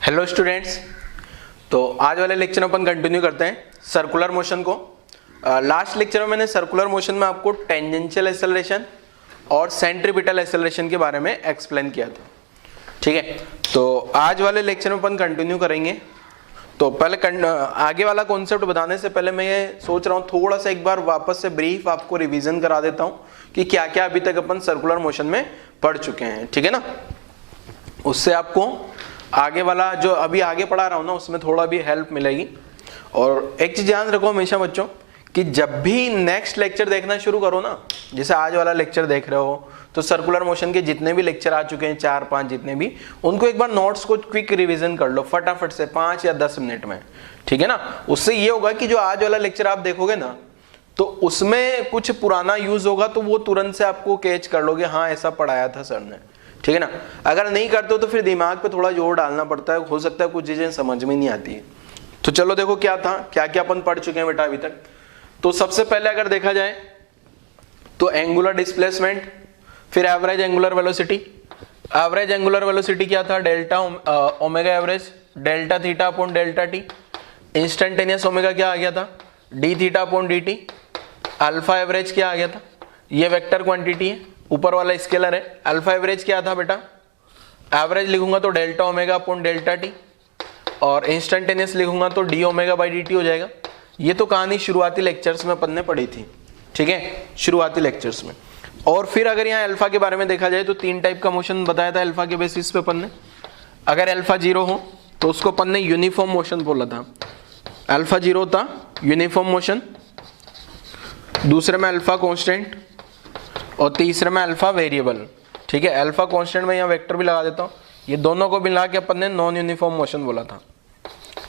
Hello students. तो आज वाले लेक्चर में अपन कंटिन्यू करते हैं सर्कुलर मोशन को। लास्ट लेक्चर में मैंने सर्कुलर मोशन में आपको टेंजेंशियल एक्सेलरेशन और सेंट्रीपिटल एक्सेलरेशन के बारे में एक्सप्लेन किया था। ठीक है, तो आज वाले लेक्चर में अपन कंटिन्यू करेंगे। तो पहले आगे वाला कॉन्सेप्ट बताने से पहले मैं ये सोच रहा हूँ थोड़ा सा एक बार वापस से ब्रीफ आपको रिवीजन करा देता हूँ कि क्या क्या अभी तक अपन सर्कुलर मोशन में पढ़ चुके हैं। ठीक है ना, उससे आपको आगे वाला जो अभी आगे पढ़ा रहा हूं ना उसमें थोड़ा भी हेल्प मिलेगी। और एक चीज ध्यान रखो हमेशा बच्चों कि जब भी नेक्स्ट लेक्चर देखना शुरू करो ना, जैसे आज वाला लेक्चर देख रहे हो तो सर्कुलर मोशन के जितने भी लेक्चर आ चुके हैं 4-5 जितने भी, उनको एक बार नोट्स को क्विक रिवीजन कर लो फटाफट से 5 या 10 मिनट में। ठीक है ना, उससे ये होगा कि जो आज वाला लेक्चर आप देखोगे ना तो उसमें कुछ पुराना यूज होगा तो वो तुरंत से आपको कैच कर लोगे, हाँ ऐसा पढ़ाया था सर ने। ठीक है ना, अगर नहीं करते हो तो फिर दिमाग पे थोड़ा जोर डालना पड़ता है, हो सकता है कुछ चीजें समझ में नहीं आती है। तो चलो देखो क्या था, क्या क्या अपन पढ़ चुके हैं बेटा अभी तक। तो सबसे पहले अगर देखा जाए तो एंगुलर डिस्प्लेसमेंट, फिर average angular velocity. Average angular velocity क्या था? Delta omega average delta theta upon delta T. Instantaneous omega क्या आ गया था? D theta upon D T. Alpha average क्या आ गया था? ये वेक्टर क्वांटिटी है, ऊपर वाला स्केलर है। अल्फा एवरेज क्या था बेटा? एवरेज लिखूंगा तो delta omega upon delta T, और इंस्टेंटेनियस लिखूंगा तो D omega by D T हो जाएगा। ये तो कहानी शुरुआती लेक्चर्स में अपन ने पढ़ी थी। ठीक है, शुरुआती लेक्चर्स में। और फिर अगर यहाँ अल्फा के बारे में देखा जाए तो 3 टाइप का मोशन बताया था अल्फा के बेसिस पे अपन ने। अगर अल्फा 0 हो तो उसको अपन ने यूनिफॉर्म मोशन बोला था। अल्फा 0 था यूनिफॉर्म मोशन, दूसरे में अल्फा कांस्टेंट और तीसरे में अल्फा वेरिएबल। ठीक है, अल्फा कांस्टेंट में यहाँ वेक्टर भी लगा देता हूँ। ये दोनों को मिला के अपन ने नॉन यूनिफॉर्म मोशन बोला था।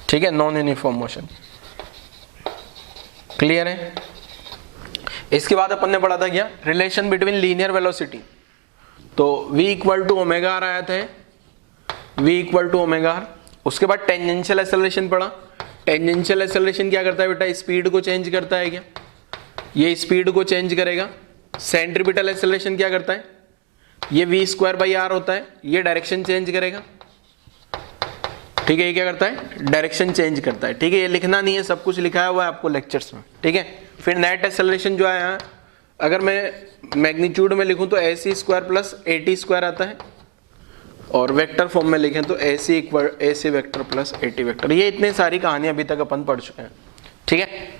ठीक है, नॉन यूनिफॉर्म मोशन। क्लियर है? इसके बाद अपन ने पढ़ा था क्या? Relation between linear velocity. तो v equal to omega R आया था, v equal to omega R. उसके बाद टेंजेंशियल एक्सेलरेशन पढ़ा। टेंजेंशियल एक्सेलरेशन क्या करता है बेटा? स्पीड को चेंज करता है क्या? ये स्पीड को चेंज करेगा। सेंट्रीपिटल एक्सेलरेशन क्या करता है? ये v स्क्वायर बाई आर होता है, ये डायरेक्शन चेंज करेगा। ठीक है, ये क्या करता है? डायरेक्शन चेंज करता है। ठीक है, ये लिखना नहीं है, सब कुछ लिखा हुआ है आपको लेक्चर्स में। ठीक है, फिर नेट एक्सेलरेशन जो आया, अगर मैं मैग्नीट्यूड में लिखूं तो ac square plus at square आता है, और वेक्टर फॉर्म में लिखें तो ac equal ac vector plus at vector. ये इतनी सारी कहानियां अभी तक अपन पढ़ चुके हैं। ठीक है,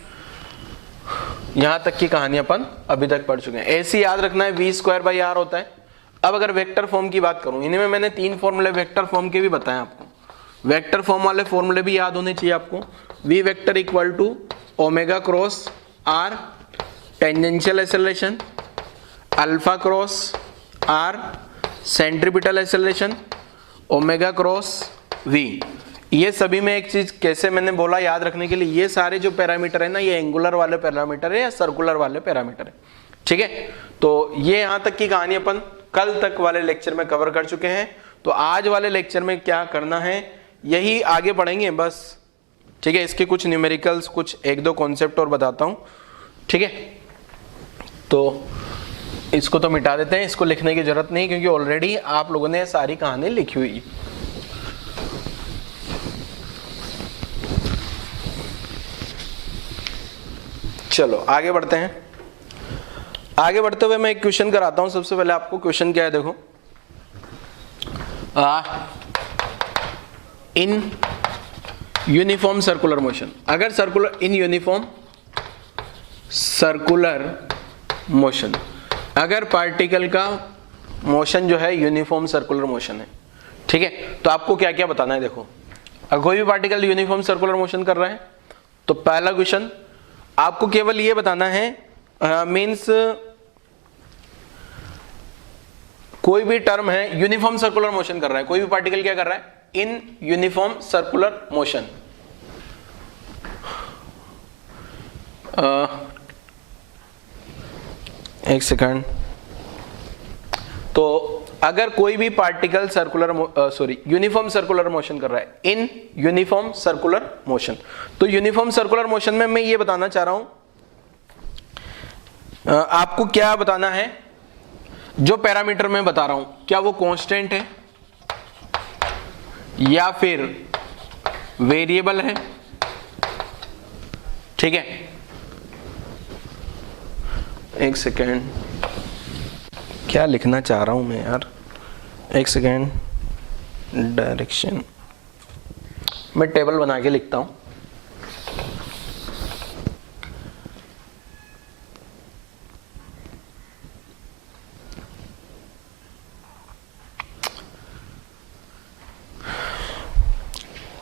यहां तक की कहानी अपन अभी तक पढ़ चुके हैं। ac याद रखना है v स्क्वायर बाई आर होता है। अब अगर वेक्टर फॉर्म की बात करूं, इन्हीं में मैंने 3 फॉर्मूले वेक्टर फॉर्म के भी बताए आपको। वेक्टर फॉर्म वाले फॉर्मूले भी याद होने चाहिए आपको। v vector equal to omega cross R tangential acceleration, alpha cross R centripetal acceleration, omega cross v। ये सभी में एक चीज कैसे मैंने बोला याद रखने के लिए, ये सारे जो पैरामीटर है ना, ये एंगुलर वाले पैरामीटर है या सर्कुलर वाले पैरामीटर है। ठीक है, तो ये यहां तक की कहानी अपन कल तक वाले लेक्चर में कवर कर चुके हैं। तो आज वाले लेक्चर में क्या करना है यही आगे बढ़ेंगे बस। ठीक है, इसके कुछ न्यूमेरिकल्स, कुछ 1-2 कॉन्सेप्ट और बताता हूं। ठीक है, तो इसको तो मिटा देते हैं, इसको लिखने की जरूरत नहीं क्योंकि ऑलरेडी आप लोगों ने सारी कहानी लिखी हुई है। चलो आगे बढ़ते हैं। आगे बढ़ते हुए मैं एक क्वेश्चन कराता हूं। सबसे पहले आपको क्वेश्चन क्या है देखो, इन यूनिफॉर्म सर्कुलर मोशन, अगर circular in uniform circular motion, अगर पार्टिकल का मोशन जो है यूनिफॉर्म सर्कुलर मोशन है। ठीक है, तो आपको क्या क्या बताना है देखो। अगर कोई भी पार्टिकल यूनिफॉर्म सर्कुलर मोशन कर रहा है तो पहला क्वेश्चन आपको केवल ये बताना है, मींस कोई भी टर्म है यूनिफॉर्म सर्कुलर मोशन कर रहा है, कोई भी पार्टिकल क्या कर रहा है? In uniform circular motion. एक सेकंड। तो अगर कोई भी पार्टिकल यूनिफॉर्म सर्कुलर मोशन कर रहा है, इन यूनिफॉर्म सर्कुलर मोशन, तो यूनिफॉर्म सर्कुलर मोशन में मैं ये बताना चाह रहा हूं, आपको क्या बताना है? जो पैरामीटर मैं बता रहा हूं क्या वो कांस्टेंट है या फिर वेरिएबल है, ठीक है। एक सेकेंड, क्या लिखना चाह रहा हूं मैं यार, एक सेकेंड। डायरेक्शन मैं टेबल बना के लिखता हूं।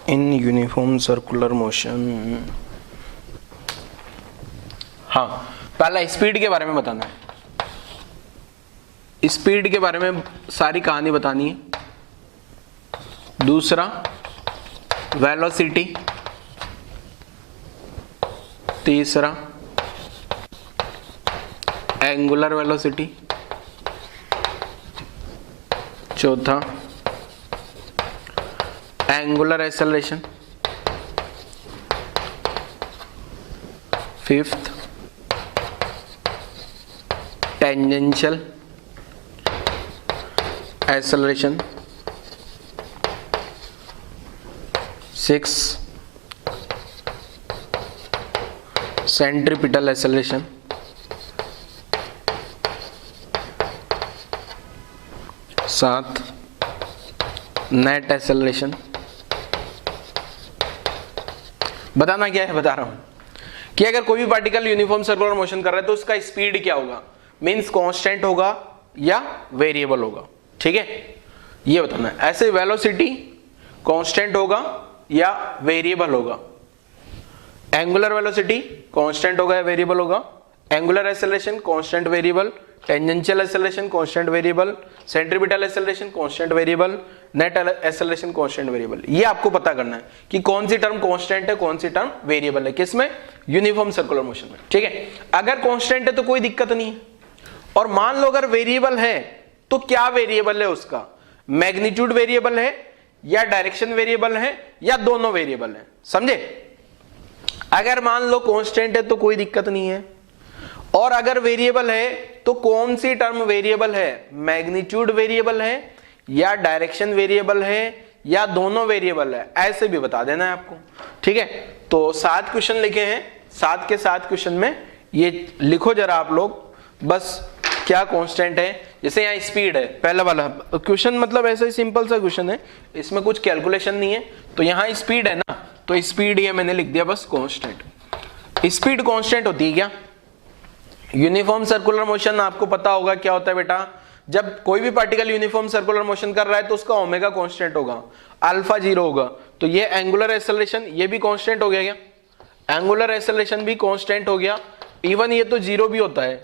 इन यूनिफॉर्म सर्कुलर मोशन, हाँ पहला स्पीड के बारे में बताना है, स्पीड के बारे में सारी कहानी बतानी है। दूसरा वेलोसिटी, तीसरा एंगुलर वेलोसिटी, चौथा angular acceleration, fifth tangential acceleration, six centripetal acceleration, सात नेट एक्सेलरेशन। बताना क्या है, बता रहा हूं कि अगर कोई भी पार्टिकल यूनिफॉर्म सर्कुलर मोशन कर रहा है तो उसका स्पीड क्या होगा, मींस कांस्टेंट होगा या वेरिएबल होगा, ठीक है, ये बताना है। ऐसे वेलोसिटी कांस्टेंट होगा या वेरिएबल होगा, एंगुलर वेलोसिटी कांस्टेंट होगा या वेरिएबल होगा, angular acceleration constant variable, tangential acceleration constant variable, centripetal acceleration constant variable, net acceleration constant variable. ये आपको पता करना है कि कौन सी टर्म कांस्टेंट है, कौन सी टर्म वेरिएबल है, किसमें, यूनिफॉर्म सर्कुलर मोशन में, ठीक है। अगर कांस्टेंट है तो कोई दिक्कत नहीं है, और मान लो अगर वेरिएबल है तो क्या वेरिएबल है उसका, मैग्नीट्यूड वेरिएबल है या डायरेक्शन वेरिएबल है या दोनों वेरिएबल है, समझे। अगर मान लो कांस्टेंट है तो कोई दिक्कत नहीं है, और अगर वेरिएबल है तो कौन सी टर्म वेरिएबल है, मैग्नीट्यूड वेरिएबल है या डायरेक्शन वेरिएबल है या दोनों वेरिएबल है, ऐसे भी बता देना है आपको, ठीक है। तो 7 क्वेश्चन लिखे हैं, 7 के 7 क्वेश्चन में ये लिखो जरा आप लोग, बस क्या कांस्टेंट है। जैसे यहाँ स्पीड है, पहला वाला क्वेश्चन, मतलब ऐसा ही सिंपल सा क्वेश्चन है, इसमें कुछ कैलकुलेशन नहीं है। तो यहाँ स्पीड है ना, तो स्पीड ये मैंने लिख दिया बस कांस्टेंट। स्पीड कांस्टेंट होती है क्या, यूनिफॉर्म सर्कुलर मोशन आपको पता होगा क्या होता है बेटा, जब कोई भी पार्टिकल यूनिफॉर्म सर्कुलर मोशन कर रहा है तो उसका ओमेगा कांस्टेंट होगा, अल्फा 0 होगा। तो ये एंगुलर एक्सेलरेशन, ये भी कांस्टेंट हो गया क्या, एंगुलर एक्सेलरेशन भी कांस्टेंट हो गया, इवन ये तो 0 भी होता है,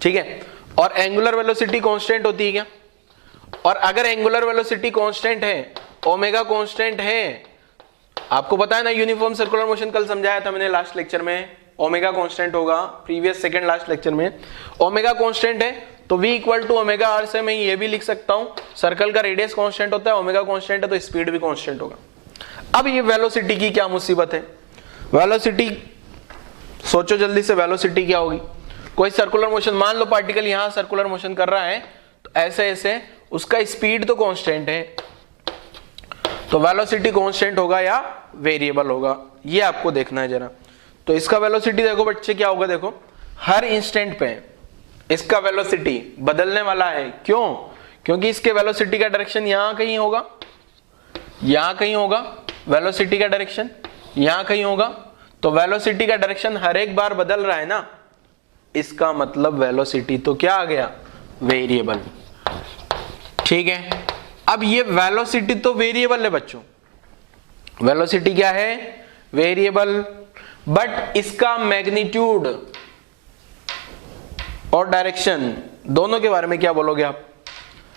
ठीक है। और एंगुलर वेलोसिटी कांस्टेंट होती है क्या, और अगर एंगुलर वेलोसिटी कांस्टेंट है, ओमेगा कांस्टेंट है, आपको पता है ना यूनिफॉर्म सर्कुलर मोशन कल समझाया था मैंने लास्ट लेक्चर में, ओमेगा कांस्टेंट होगा, प्रीवियस सेकंड लास्ट लेक्चर में ओमेगा कांस्टेंट है, तो v equal to omega R से मैं ये भी लिख सकता हूं, सर्कल का रेडियस कांस्टेंट होता है, ओमेगा कांस्टेंट है तो स्पीड भी कांस्टेंट होगा। अब ये वेलोसिटी की क्या मुसीबत है, वेलोसिटी सोचो जल्दी से, वेलोसिटी क्या होगी, कोई सर्कुलर मोशन, मान लो पार्टिकल यहां सर्कुलर मोशन कर रहा है, तो ऐसे ऐसे उसका स्पीड तो कांस्टेंट है, तो वेलोसिटी कांस्टेंट होगा या वेरिएबल होगा, ये आपको देखना है जरा। तो इसका वेलोसिटी देखो बच्चे क्या होगा, देखो हर इंस्टेंट पे इसका वेलोसिटी बदलने वाला है, क्यों, क्योंकि इसके वेलोसिटी का डायरेक्शन यहां कहीं होगा, यहां कहीं होगा, वेलोसिटी का डायरेक्शन यहां कहीं होगा, तो वेलोसिटी का डायरेक्शन हर एक बार बदल रहा है ना, इसका मतलब वेलोसिटी तो क्या आ गया, वेरिएबल, ठीक है। अब ये वेलोसिटी तो वेरिएबल है बच्चों, वेलोसिटी क्या है, वेरिएबल, बट इसका मैग्नीट्यूड और डायरेक्शन दोनों के बारे में क्या बोलोगे आप,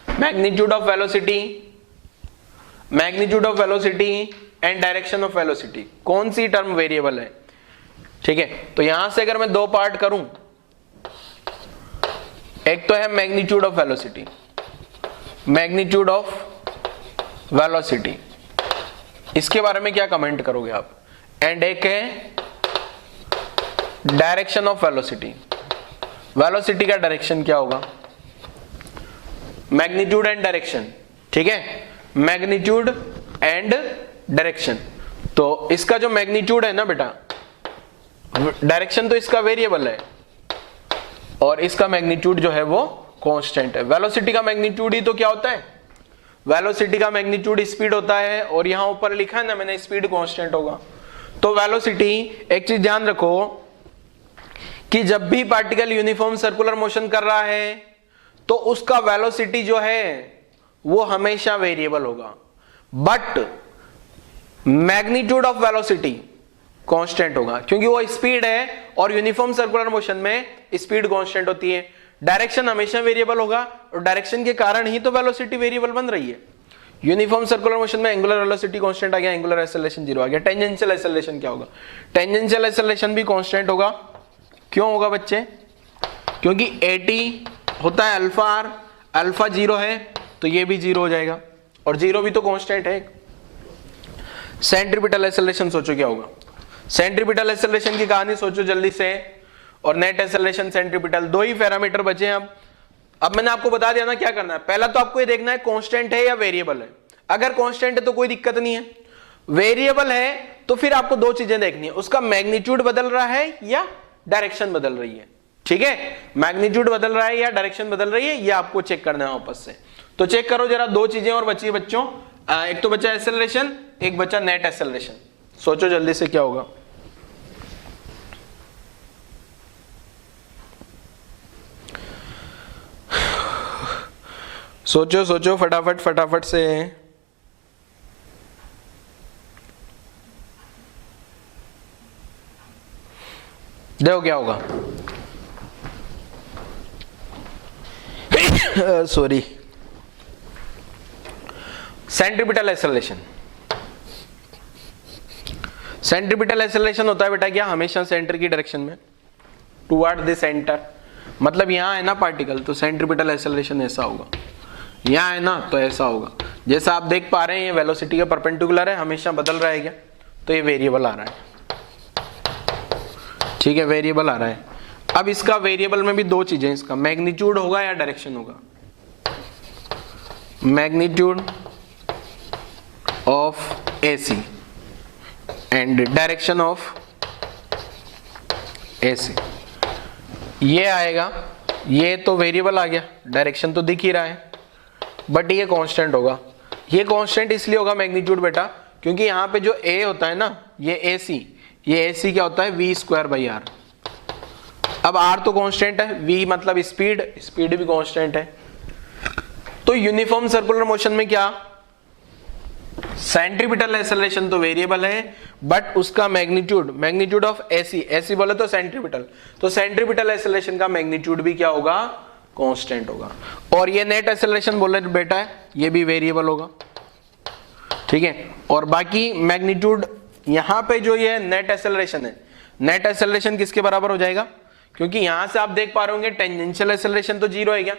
magnitude of velocity, magnitude of velocity and direction of velocity, कौन सी टर्म वेरिएबल है, ठीक है। तो यहां से अगर मैं 2 पार्ट करूं, एक तो है magnitude of velocity, magnitude of velocity, इसके बारे में क्या कमेंट करोगे आप, एंड एक है डायरेक्शन ऑफ वेलोसिटी, वेलोसिटी का डायरेक्शन क्या होगा, मैग्नीट्यूड एंड डायरेक्शन, ठीक है। Magnitude and direction. तो इसका जो मैग्नीट्यूड है ना बेटा, डायरेक्शन तो इसका वेरिएबल है और इसका मैग्नीट्यूड जो है वो कांस्टेंट है। वेलोसिटी का मैग्नीट्यूड ही तो क्या होता है, वेलोसिटी का मैग्नीट्यूड स्पीड होता है, और यहां ऊपर लिखा है ना मैंने स्पीड कांस्टेंट होगा। तो वेलोसिटी, एक चीज ध्यान रखो कि जब भी पार्टिकल यूनिफॉर्म सर्कुलर मोशन कर रहा है तो उसका वेलोसिटी जो है वो हमेशा वेरिएबल होगा, but magnitude of velocity constant होगा, क्योंकि वो स्पीड है और यूनिफॉर्म सर्कुलर मोशन में स्पीड कांस्टेंट होती है। डायरेक्शन हमेशा वेरिएबल होगा और डायरेक्शन के कारण ही तो वेलोसिटी वेरिएबल बन रही है। यूनिफॉर्म सर्कुलर मोशन में एंगुलर वेलोसिटी कांस्टेंट आ गया, एंगुलर एक्सेलरेशन 0 आ गया। टेंजेंशियल एक्सेलरेशन क्या होगा, टेंजेंशियल एक्सेलरेशन भी कांस्टेंट होगा। क्यों होगा बच्चे, क्योंकि 80 होता है अल्फा आर, अल्फा 0 है तो ये भी 0 हो जाएगा, और 0 भी तो कांस्टेंट है। सेंट्रीपिटल एक्सेलरेशन सोचो क्या होगा, सेंट्रीपिटल एक्सेलरेशन की कहानी सोचो जल्दी से, और नेट एक्सेलरेशन सेंट्रीपिटल, दो ही पैरामीटर बचे हैं। अब मैंने आपको बता दिया ना क्या करना है। पहला तो आपको ये देखना है कांस्टेंट है या वेरिएबल है। अगर कांस्टेंट है तो कोई दिक्कत नहीं है, वेरिएबल है तो फिर आपको दो चीजें देखनी है, उसका मैग्नीट्यूड बदल रहा है या डायरेक्शन बदल रही है। ठीक है, मैग्नीट्यूड बदल रहा है या डायरेक्शन बदल रही है, ये आपको चेक करना है वापस से। तो चेक करो जरा, दो चीजें और बची है बच्चों, एक तो बचा एक्सेलरेशन, एक बचा नेट एक्सेलरेशन। सोचो जल्दी से क्या होगा। सोचो सोचो फटाफट फटाफट से। देखो क्या होगा। Sorry, centripetal acceleration, centripetal acceleration होता है बेटा क्या, हमेशा सेंटर की डायरेक्शन में, टुवर्ड द सेंटर। मतलब यहां है ना पार्टिकल, तो सेंट्रीपिटल एक्सेलरेशन ऐसा होगा, यहां है ना तो ऐसा होगा। जैसा आप देख पा रहे हैं ये वेलोसिटी के परपेंडिकुलर है, हमेशा बदल रहा है क्या, तो ये वेरिएबल आ रहा है। ठीक है, वेरिएबल आ रहा है। अब इसका वेरिएबल में भी दो चीजें, इसका मैग्नीट्यूड होगा या डायरेक्शन होगा। Magnitude of AC and direction of AC, ये आएगा। ये तो वेरिएबल आ गया, डायरेक्शन तो दिख ही रहा है, बट ये कांस्टेंट होगा। ये कांस्टेंट इसलिए होगा मैग्नीट्यूड बेटा, क्योंकि यहाँ पे जो A होता है ना, ये AC, ये AC क्या होता है, v²/r। अब r तो कांस्टेंट है, v मतलब स्पीड, स्पीड भी कांस्टेंट है। तो यूनिफॉर्म सर्कुलर मोशन में क्या, सेंट्रीपिटल एक्सेलरेशन तो वेरिएबल है, बट उसका मैग्नीट्यूड, मैग्नीट्यूड ऑफ AC बोले तो सेंट्रीपिटल, तो सेंट्रीपिटल एक्सेलरेशन का मैग्नीट्यूड भी क्या होगा, कांस्टेंट होगा। और ये नेट एक्सेलरेशन बोले बेटा है, ये भी वेरिएबल होगा। ठीक है, और बाकी मैग्नीट्यूड यहां पे जो ये नेट एक्सेलरेशन है, नेट एक्सेलरेशन किसके बराबर हो जाएगा, क्योंकि यहां से आप देख पा रहे होंगे टेंजेंशियल एक्सेलरेशन तो 0 है क्या।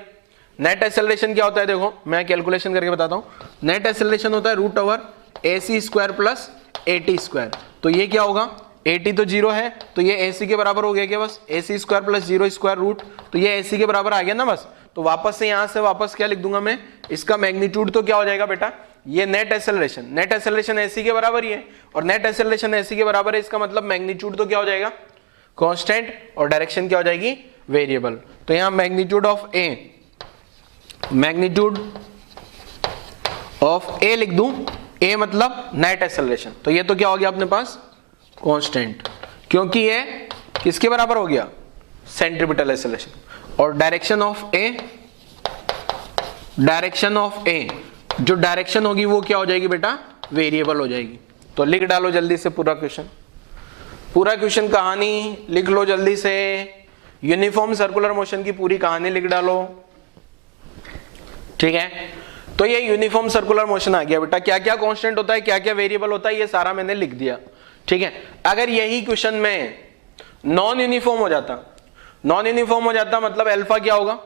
नेट एक्सेलरेशन क्या होता है, देखो मैं कैलकुलेशन करके बताता हूं। नेट एक्सेलरेशन होता है √AC² प्लस AT²। तो ये क्या होगा, AT तो 0 है तो ये AC के बराबर हो गया क्या, बस AC² प्लस 0² रूट, तो ये AC के बराबर आ गया ना बस। तो वापस से यहां से वापस क्या लिख दूंगा मैं, इसका मैग्नीट्यूड तो क्या हो जाएगा बेटा, ये net acceleration, net acceleration AC के बराबर ही है, और नेट एक्सेलरेशन AC के बराबर है, इसका मतलब मैग्नीट्यूड तो क्या हो जाएगा, कांस्टेंट, और डायरेक्शन क्या हो जाएगी, वेरिएबल। तो यहां magnitude of A, magnitude of A लिख दूं, A मतलब नेट एक्सेलरेशन, तो ये तो क्या हो गया अपने पास, कांस्टेंट, क्योंकि ये किसके बराबर हो गया, सेंट्रीपिटल एक्सेलरेशन। और direction of A, direction of A, जो डायरेक्शन होगी वो क्या हो जाएगी बेटा, वेरिएबल हो जाएगी। तो लिख डालो जल्दी से पूरा क्वेश्चन, पूरा क्वेश्चन कहानी लिख लो जल्दी से, यूनिफॉर्म सर्कुलर मोशन की पूरी कहानी लिख डालो। ठीक है, तो ये यूनिफॉर्म सर्कुलर मोशन आ गया बेटा, क्या क्या कांस्टेंट होता है, क्या क्या वेरिएबल होता है, ये सारा मैंने लिख दिया। ठीक है, अगर यही क्वेश्चन में नॉन यूनिफॉर्म हो जाता, नॉन यूनिफॉर्म हो जाता मतलब अल्फा क्या होगा,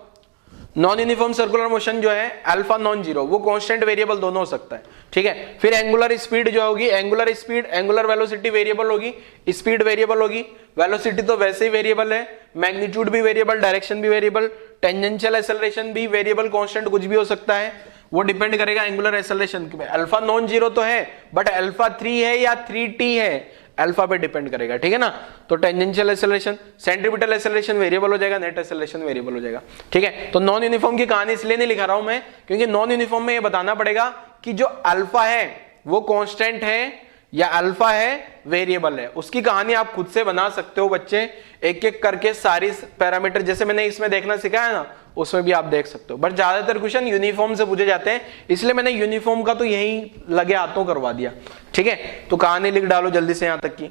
नॉन यूनिफॉर्म सर्कुलर मोशन जो है अल्फा नॉन जीरो, वो कांस्टेंट वेरिएबल दोनों हो सकता है। ठीक है, फिर एंगुलर स्पीड जो होगी, angular speed, angular velocity variable होगी, स्पीड वेरिएबल होगी, वेलोसिटी तो वैसे ही वेरिएबल है, मैग्नीट्यूड भी वेरिएबल, डायरेक्शन भी वेरिएबल, टेंजेंशियल एक्सेलरेशन भी वेरिएबल, कांस्टेंट कुछ भी हो सकता है। वो डिपेंड करेगा एंगुलर एक्सेलरेशन पे। अल्फा नॉन जीरो तो है बट अल्फा 3 है या 3t है, अल्फा पे डिपेंड करेगा, ठीक है ना। तो tangential acceleration, centripetal acceleration variable हो जाएगा, नेट एक्सेलरेशन वेरिएबल हो जाएगा, ठीक है। तो नॉन यूनिफॉर्म की कहानी इसलिए नहीं लिखा रहा हूं मैं, क्योंकि नॉन यूनिफॉर्म में ये बताना पड़ेगा कि जो अल्फा है वो कांस्टेंट है या अल्फा है वेरिएबल है। उसकी कहानी आप खुद से बना सकते हो बच्चे, एक एक करके सारी पैरामीटर, जैसे मैंने इसमें देखना सिखाया ना, उसमें भी आप देख सकते हो। बट ज्यादातर क्वेश्चन यूनिफॉर्म से पूछे जाते हैं, इसलिए मैंने यूनिफॉर्म का तो यही लगे हाथों करवा दिया, ठीक है। तो कहानी लिख डालो जल्दी से यहां तक की,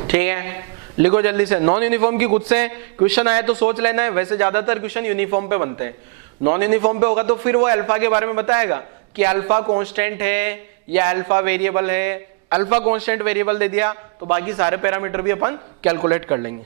ठीक है, लिखो जल्दी से। नॉन यूनिफॉर्म की खुद से क्वेश्चन आए तो सोच लेना है, वैसे ज्यादातर क्वेश्चन यूनिफॉर्म पे बनते हैं। नॉन यूनिफॉर्म पे होगा तो फिर वो अल्फा के बारे में बताएगा कि अल्फा कांस्टेंट है या अल्फा वेरिएबल है। अल्फा कांस्टेंट वेरिएबल दे दिया तो बाकी सारे पैरामीटर भी अपन कैलकुलेट कर लेंगे।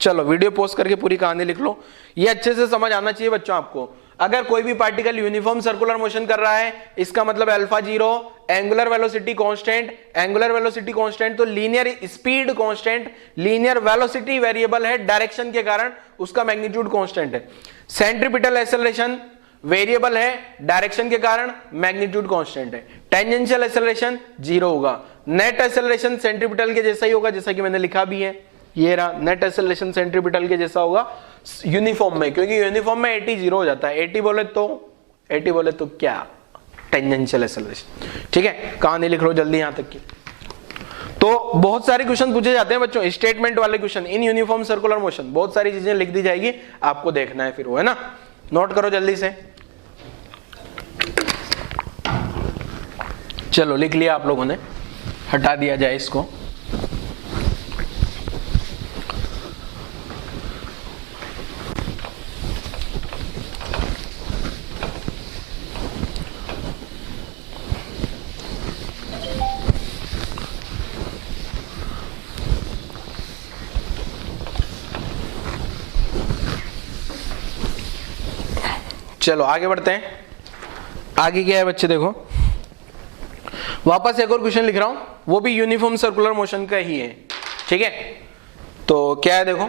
चलो वीडियो पॉज करके पूरी कहानी लिख लो, ये अच्छे से समझ आना चाहिए बच्चों आपको। अगर कोई भी पार्टिकल यूनिफॉर्म सर्कुलर मोशन कर रहा है, इसका मतलब alpha zero, angular velocity constant, angular velocity constant तो linear speed constant, linear velocity variable है, डायरेक्शन के कारण उसका मैग्नीट्यूड कांस्टेंट है। सेंट्रीपिटल एक्सेलरेशन वेरिएबल है, डायरेक्शन के कारण मैग्नीट्यूड कांस्टेंट है। टेंजेंशियल एक्सेलरेशन जीरो होगा। नेट एक्सेलरेशन सेंट्रीपिटल के जैसा ही होगा, जैसा कि मैंने लिखा भी है, ये रहा नेट एक्सेलरेशन सेंट्रीपिटल के जैसा होगा यूनिफॉर्म में, क्योंकि यूनिफॉर्म में 80 जीरो हो जाता है। 80 बोले तो क्या, टेंजेंशियल एक्सेलरेशन, ठीक है। कहानी लिख लो जल्दी यहां तक की। तो बहुत सारे क्वेश्चन पूछे जाते हैं बच्चों, स्टेटमेंट वाले question in uniform circular motion, बहुत सारी चीजें लिख दी जाएगी, आपको देखना है फिर वो, है ना। नोट करो जल्दी से। चलो लिख लिया आप लोगों ने, हटा दिया जाए इसको। चलो आगे बढ़ते हैं। आगे क्या है बच्चे, देखो वापस एक और क्वेश्चन लिख रहा हूं, वो भी यूनिफॉर्म सर्कुलर मोशन का ही है, ठीक है। तो क्या है देखो,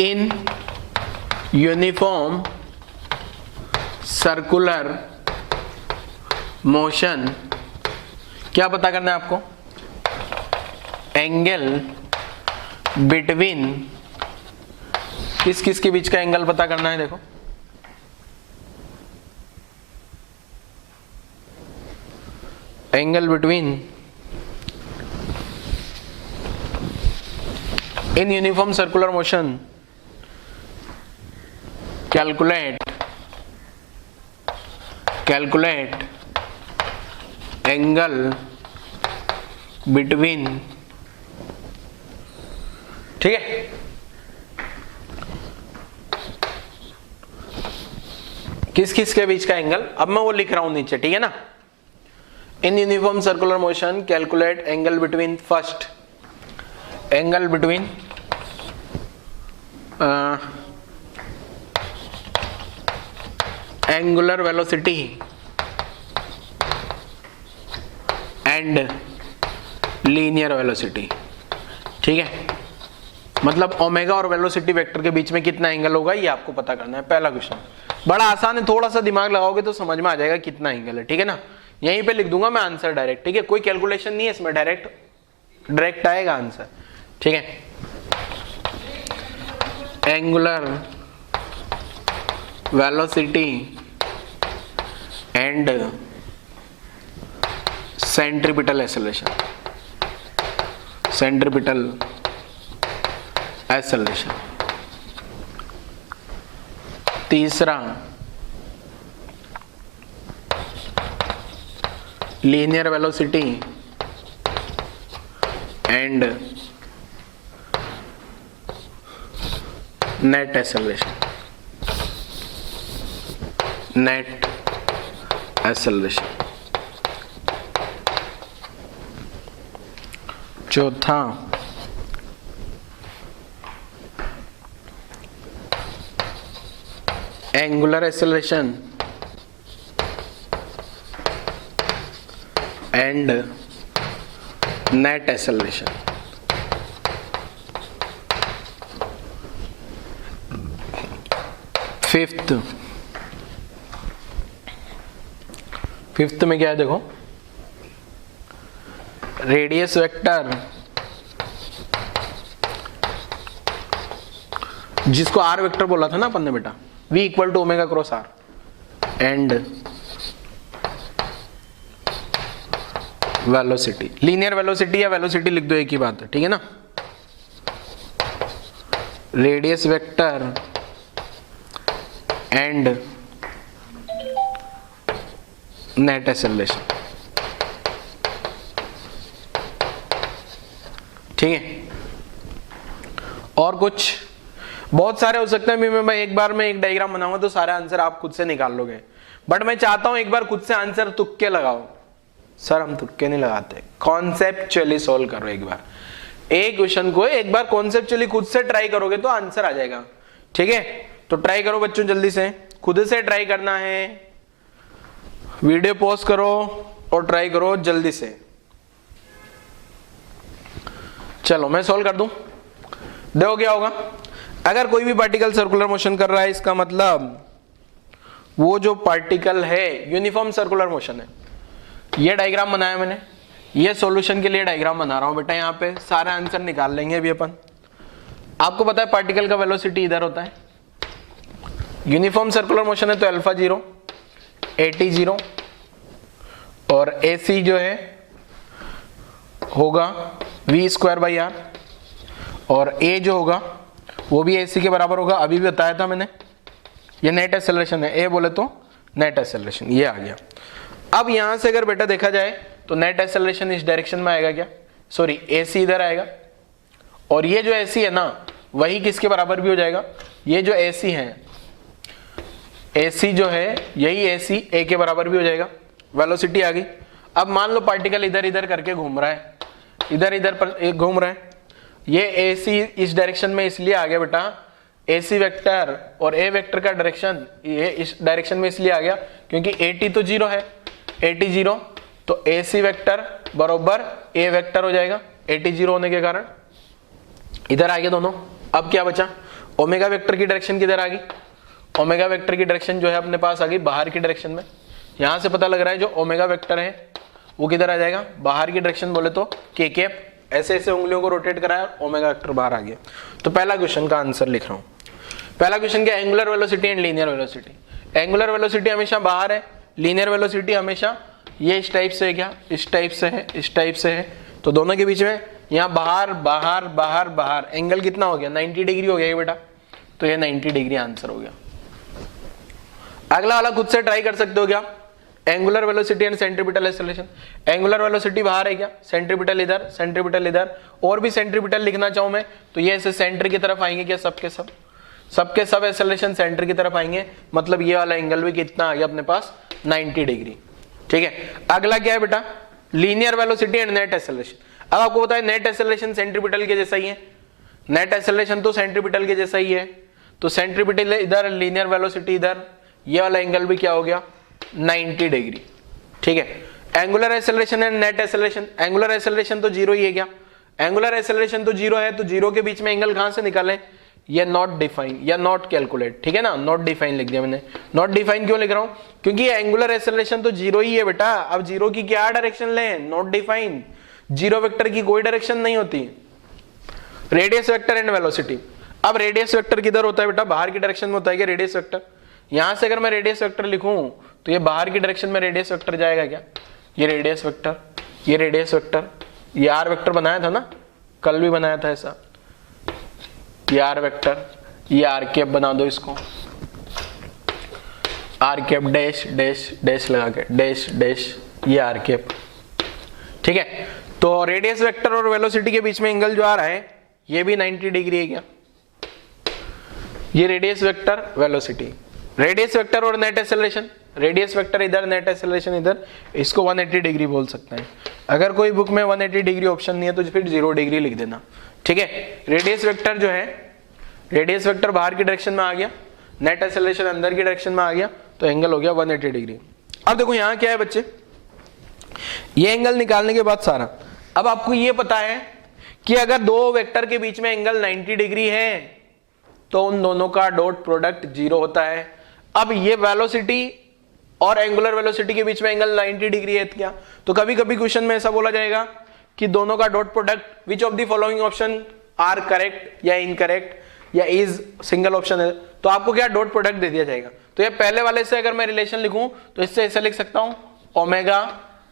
इन यूनिफॉर्म सर्कुलर मोशन क्या पता करना है आपको, एंगल बिटवीन, किस किस के बीच का एंगल पता करना है। देखो angle between in uniform circular motion, calculate angle between, ठीक है। किस किस के बीच का एंगल, अब मैं वो लिख रहा हूं नीचे, ठीक है ना। In uniform circular motion calculate angle between, first angle between angular velocity and linear velocity, ठीक है। मतलब ओमेगा और वेलोसिटी वेक्टर के बीच में कितना एंगल होगा, ये आपको पता करना है। पहला क्वेश्चन बड़ा आसान है, थोड़ा सा दिमाग लगाओगे तो समझ में आ जाएगा कितना एंगल है, ठीक है ना। यहीं पे लिख दूंगा मैं आंसर डायरेक्ट, ठीक है, कोई कैलकुलेशन नहीं है इसमें, डायरेक्ट आएगा आंसर, ठीक है। Angular velocity and centripetal acceleration, तीसरा linear velocity and net acceleration, चौथा angular acceleration and net acceleration, fifth में क्या है देखो, रेडियस वेक्टर जिसको आर वेक्टर बोला था ना अपन ने बेटा, v equal to omega cross R and velocity, linear velocity या वेलोसिटी लिख दो, एक ही बात है, ठीक है ना। Radius vector and net acceleration, ठीक है। और कुछ बहुत सारे हो सकते हैं, मैं एक बार में एक डायग्राम बनाऊंगा तो सारे आंसर आप खुद से निकाल लोगे, बट मैं चाहता हूं एक बार खुद से आंसर तुक्के लगाओ। सर हम तुक्के नहीं लगाते, कॉन्सेप्चुअली सॉल्व करो एक बार, एक क्वेश्चन को एक बार कॉन्सेप्चुअली खुद से ट्राई करोगे तो आंसर आ जाएगा, ठीक है। तो ट्राई करो बच्चों, जल्दी से खुद से ट्राई करना है, वीडियो पॉज करो और ट्राई करो जल्दी से। चलो मैं सॉल्व कर दूं, देखो क्या होगा। अगर कोई भी पार्टिकल सर्कुलर मोशन कर रहा है, इसका मतलब वो जो पार्टिकल है यूनिफॉर्म सर्कुलर मोशन है। ये डायग्राम बनाया मैंने, ये सॉल्यूशन के लिए डायग्राम बना रहा हूं बेटा, यहाँ पे सारे आंसर निकाल लेंगे अभी अपन। आपको पता है पार्टिकल का वेलोसिटी इधर होता है, यूनिफॉर्म सर्कुलर मोशन है तो अल्फा 0, AT 0 और AC जो है होगा v²/r और A जो होगा वो भी AC के बराबर होगा, अभी भी बताया था मैंने। ये नेट एक्सेलरेशन है, A बोले तो नेट एक्सेलरेशन, ये आ गया। अब यहां से अगर बेटा देखा जाए तो नेट एक्सेलरेशन इस डायरेक्शन में आएगा क्या, सॉरी AC इधर आएगा, और ये जो AC है ना वही किसके बराबर भी हो जाएगा, ये जो AC है, AC जो है यही AC A के बराबर भी हो जाएगा। वेलोसिटी आ गई। अब मान लो पार्टिकल इधर इधर करके घूम रहा है, इधर इधर पर घूम रहा है, ये AC इस डायरेक्शन में इसलिए आ गया बेटा, AC वेक्टर और A वेक्टर का डायरेक्शन ये इस डायरेक्शन में इसलिए आ गया क्योंकि AT तो 0 है, AT 0 तो AC वेक्टर बरोबर A वेक्टर हो जाएगा, AT 0 होने के कारण इधर आ गए दोनों। अब क्या बचा, ओमेगा वेक्टर की डायरेक्शन किधर आ गई, ओमेगा वेक्टर की डायरेक्शन जो है अपने पास आ गई बाहर की डायरेक्शन में। यहां से पता लग रहा है जो ओमेगा वेक्टर है वो किधर आ जाएगा, बाहर की डायरेक्शन बोले तो k कैप, ऐसे ऐसे उंगलियों को रोटेट कराया, ओमेगा वेक्टर बाहर आ गया। तो पहला क्वेश्चन का आंसर लिख रहा हूं। पहला क्वेश्चन क्या, angular velocity and linear velocity. Angular velocity हमेशा बाहर है, लीनियर वेलोसिटी हमेशा ये इस टाइप से है, क्या इस टाइप से है, इस टाइप से है, तो दोनों के बीच में यहाँ बाहर बाहर बाहर बाहर एंगल कितना हो गया, 90 डिग्री हो गया बेटा, तो ये 90 डिग्री आंसर हो गया। अगला वाला खुद से ट्राई कर सकते हो क्या, angular velocity and centripetal acceleration. Angular velocity बाहर है क्या, सेंट्रीपिटल इधर, सेंट्रीपिटल इधर, और भी सेंट्रीपिटल लिखना चाहूं मैं तो ये ऐसे सेंटर की तरफ आएंगे क्या, सबके सब एक्सेलरेशन सेंटर की तरफ आएंगे, मतलब ये वाला एंगल भी कितना आ गया अपने पास, 90 डिग्री, ठीक है। अगला क्या है बेटा, linear velocity and net acceleration. अब आपको पता है नेट एक्सेलरेशन सेंट्रीपिटल के जैसा ही है, नेट एक्सेलरेशन तो सेंट्रीपिटल के जैसा ही है, तो सेंट्रीपिटल इधर, लीनियर वेलोसिटी इधर, ये वाला एंगल भी क्या हो गया, 90 डिग्री, ठीक है। Angular acceleration and net acceleration, angular acceleration तो 0 ही है क्या, एंगुलर एक्सेलरेशन तो 0 है, तो 0 के बीच में एंगल कहां से निकालें, ये नॉट डिफाइन या नॉट कैलकुलेट, ठीक है ना, नॉट डिफाइन लिख दिया मैंने। नॉट डिफाइन क्यों लिख रहा हूं, क्योंकि एंगुलर एक्सेलरेशन तो 0 ही है बेटा। अब 0 की क्या डायरेक्शन लें, नॉट डिफाइन, 0 वेक्टर की कोई डायरेक्शन नहीं होती। रेडियस वेक्टर एंड वेलोसिटी, अब रेडियस वेक्टर किधर होता है बेटा, बाहर की डायरेक्शन में होता है क्या रेडियस वेक्टर। यहां से अगर मैं रेडियस वेक्टर लिखूं तो ये बाहर की डायरेक्शन में रेडियस वेक्टर जाएगा क्या, ये रेडियस वेक्टर, ये रेडियस वेक्टर, ये आर वेक्टर बनाया था ना, कल भी बनाया था ऐसा, ये आर वेक्टर, ये आर कैप बना दो इसको, R cap dash dash dash लगा के डैश डैश, ये आर कैप, ठीक है। तो रेडियस वेक्टर और वेलोसिटी के बीच में एंगल जो आ रहा है ये भी 90 डिग्री है क्या, ये radius vector velocity, radius vector और नेट एक्सेलरेशन, रेडियस वेक्टर इधर, नेट एक्सेलरेशन इधर, इसको 180 डिग्री बोल सकते हैं। अगर कोई बुक में 180 डिग्री ऑप्शन नहीं है तो फिर 0 डिग्री लिख देना, ठीक है। रेडियस वेक्टर जो है, रेडियस वेक्टर बाहर की डायरेक्शन में आ गया, नेट एक्सेलरेशन अंदर की डायरेक्शन में आ गया, तो एंगल हो गया 180 डिग्री। अब देखो यहाँ क्या है बच्चे, ये एंगल निकालने के बाद सारा, अब आपको ये पता है कि अगर दो वेक्टर के बीच में एंगल 90 डिग्री है तो उन दोनों का डॉट प्रोडक्ट 0 होता है। अब ये वेलोसिटी और एंगुलर वेलोसिटी के बीच में एंगल 90 डिग्री है क्या, तो कभी कभी क्वेश्चन में ऐसा बोला जाएगा कि दोनों का dot product which of the following option are correct या इनकरेक्ट या इज सिंगल ऑप्शन है, तो आपको क्या डॉट प्रोडक्ट दे दिया जाएगा। तो ये पहले वाले से अगर मैं रिलेशन लिखूं तो इससे ऐसे लिख सकता हूं ओमेगा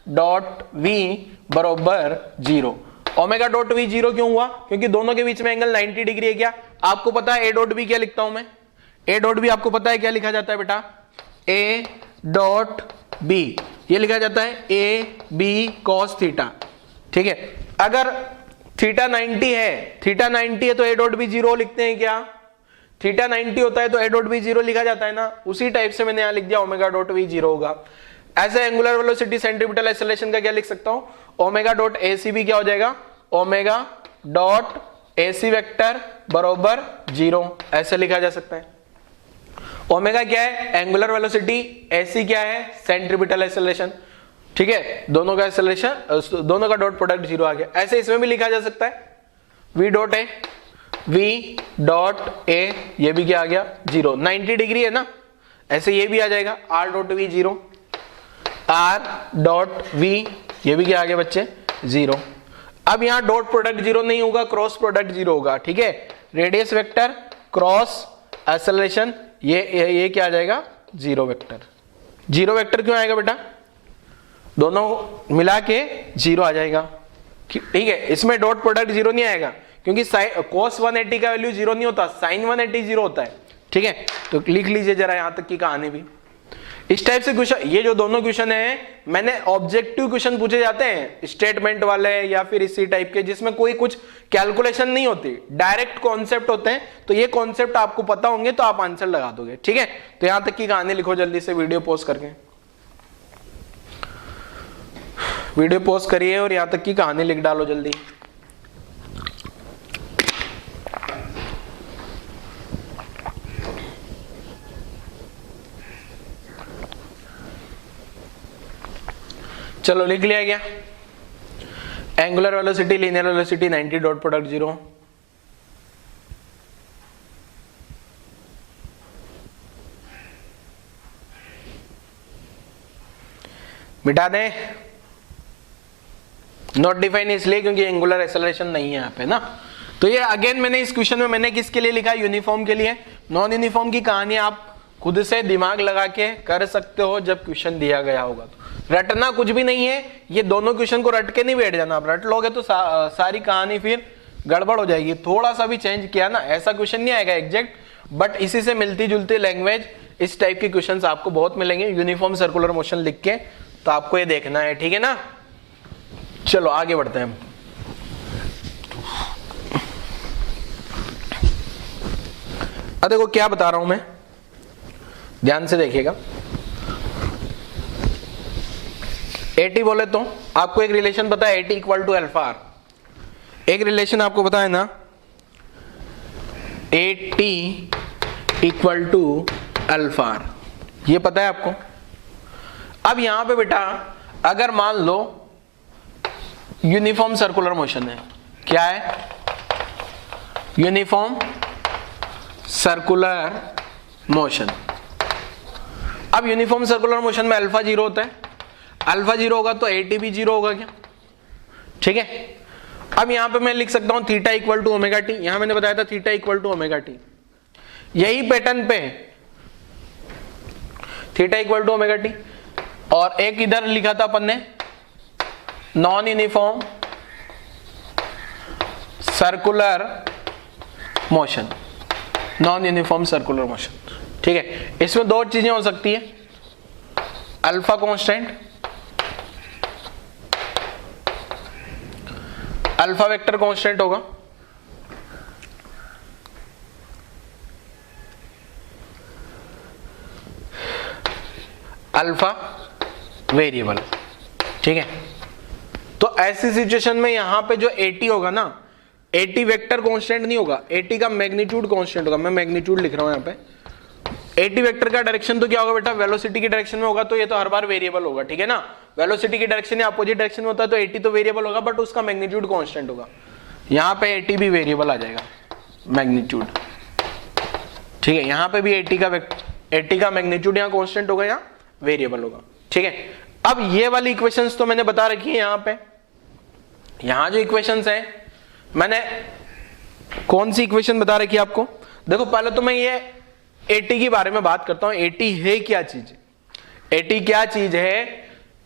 डॉट वी बराबर 0। ओमेगा डॉट वी 0 क्यों हुआ, क्योंकि दोनों के बीच में एंगल 90 डिग्री है क्या। आपको पता है ए डॉट बी क्या लिखता हूं मैं, ए डॉट बी आपको पता है क्या लिखा जाता है बेटा, ए डॉट बी ये लिखा जाता है ए बी कॉस थीटा। ठीक है, अगर थीटा 90 है, थीटा 90 है तो ए डॉट बी 0 लिखते हैं क्या, थीटा 90 होता है तो ए डॉट बी 0 लिखा जाता है ना। उसी टाइप से मैंने यहां लिख दिया ओमेगा डॉट वी 0 होगा। ऐसे एंगुलर वेलोसिटी सेंट्रीपिटल एक्सेलरेशन का क्या लिख सकता हूं, ओमेगा डॉट ए सी भी क्या हो जाएगा, omega dot A C vector बराबर 0 ऐसे लिखा जा सकता है। ओमेगा क्या है एंगुलर वेलोसिटी, एसी क्या है सेंट्रीपिटल एक्सेलरेशन। ठीक है, दोनों का एक्सेलरेशन, दोनों का डॉट प्रोडक्ट 0 आ गया। ऐसे इसमें भी लिखा जा सकता है v dot A, v dot A ये भी क्या आ गया 0, 90 डिग्री है ना, ऐसे ये भी आ जाएगा r dot V 0, r dot v ये भी क्या आ गया बच्चे 0। अब यहां डॉट प्रोडक्ट 0 नहीं होगा, क्रॉस प्रोडक्ट 0 होगा। ठीक है, रेडियस वेक्टर क्रॉस एक्सेलरेशन ये क्या आ जाएगा 0 वेक्टर। 0 वेक्टर क्यों आएगा बेटा, दोनों मिला के 0 आ जाएगा। ठीक है, इसमें डॉट प्रोडक्ट 0 नहीं आएगा क्योंकि cos 180 का वैल्यू 0 नहीं होता, sin 180 0 होता है। ठीक है, तो लिख लीजिए जरा यहां तक की कहानी भी। इस टाइप से क्वेश्चन, ये जो दोनों क्वेश्चन है मैंने ऑब्जेक्टिव क्वेश्चन पूछे जाते हैं स्टेटमेंट वाले या फिर इसी टाइप के जिसमें कोई कुछ कैलकुलेशन नहीं होती, डायरेक्ट कॉन्सेप्ट होते हैं। तो ये कॉन्सेप्ट आपको पता होंगे तो आप आंसर लगा दोगे। ठीक है, तो यहां तक की कहानी लिखो जल्दी से, वीडियो पॉज करके, वीडियो पॉज करिए और यहां तक की कहानी लिख डालो जल्दी। चलो लिख लिया गया, angular velocity linear velocity 90 dot product 0। मिटा दें, नॉट डिफाइन इसलिए क्योंकि एंगुलर एक्सेलरेशन नहीं है यहाँ पे ना। तो ये अगेन मैंने इस क्वेश्चन में मैंने किसके लिए लिखा, यूनिफॉर्म के लिए। नॉन यूनिफॉर्म की कहानी आप खुद से दिमाग लगा के कर सकते हो जब क्वेश्चन दिया गया होगा। तो रटना कुछ भी नहीं है, ये दोनों क्वेश्चन को रट के नहीं बैठ जाना। आप रट लोगे तो सारी कहानी फिर गड़बड़ हो जाएगी। थोड़ा सा भी चेंज किया ना, ऐसा क्वेश्चन नहीं आएगा एग्जैक्ट, बट इसी से मिलती जुलती लैंग्वेज इस टाइप के क्वेश्चंस आपको बहुत मिलेंगे। यूनिफॉर्म सर्कुलर मोशन लिख के तो आपको ये देखना है। ठीक है ना, चलो आगे बढ़ते हैं। अब देखो क्या बता रहा हूं मैं, ध्यान से देखिएगा। AT बोले तो आपको एक रिलेशन पता है, AT equal to alpha R. एक रिलेशन आपको पता है ना, AT equal to alpha R, ये पता है आपको। अब यहां पे बेटा अगर मान लो यूनिफॉर्म सर्कुलर मोशन है, क्या है यूनिफॉर्म सर्कुलर मोशन। अब यूनिफॉर्म सर्कुलर मोशन में अल्फा 0 होता है, अल्फा 0 होगा तो AT भी 0 होगा क्या। ठीक है, अब यहां पे मैं लिख सकता हूं theta equal to omega T, यहां मैंने बताया था theta equal to omega T. यही पैटर्न पे theta equal to omega T, और एक इधर लिखा था अपन ने non uniform circular motion, non uniform circular motion. ठीक है, इसमें दो चीजें हो सकती है, alpha constant, alpha vector constant होगा, अल्फा वेरिएबल। ठीक है, तो ऐसी सिचुएशन में यहां पे जो AT होगा ना, AT वेक्टर कांस्टेंट नहीं होगा, AT का मैग्नीट्यूड कांस्टेंट होगा। मैं मैग्नीट्यूड लिख रहा हूं यहां पे। AT वेक्टर का डायरेक्शन तो क्या होगा बेटा, वेलोसिटी की डायरेक्शन में होगा, तो ये तो हर बार वेरिएबल होगा। ठीक है ना, वेलोसिटी की डायरेक्शन या अपोजिट डायरेक्शन में होता है तो AT तो वेरिएबल होगा, बट उसका मैग्नीट्यूड कांस्टेंट होगा। यहां पे AT भी वेरिएबल आ जाएगा, मैग्नीट्यूड। ठीक है, यहां पे भी 80 का मैग्नीट्यूड यहाँ कांस्टेंट होगा, यहाँ वेरिएबल होगा। ठीक है, अब ये वाली इक्वेशंस तो मैंने बता रखी है यहाँ पे। यहां जो इक्वेशंस है मैंने कौन सी इक्वेशन बता रखी है आपको? देखो पहले तो मैं ये 80 के बारे में बात करता हूं। 80 है क्या चीज? 80 क्या चीज है?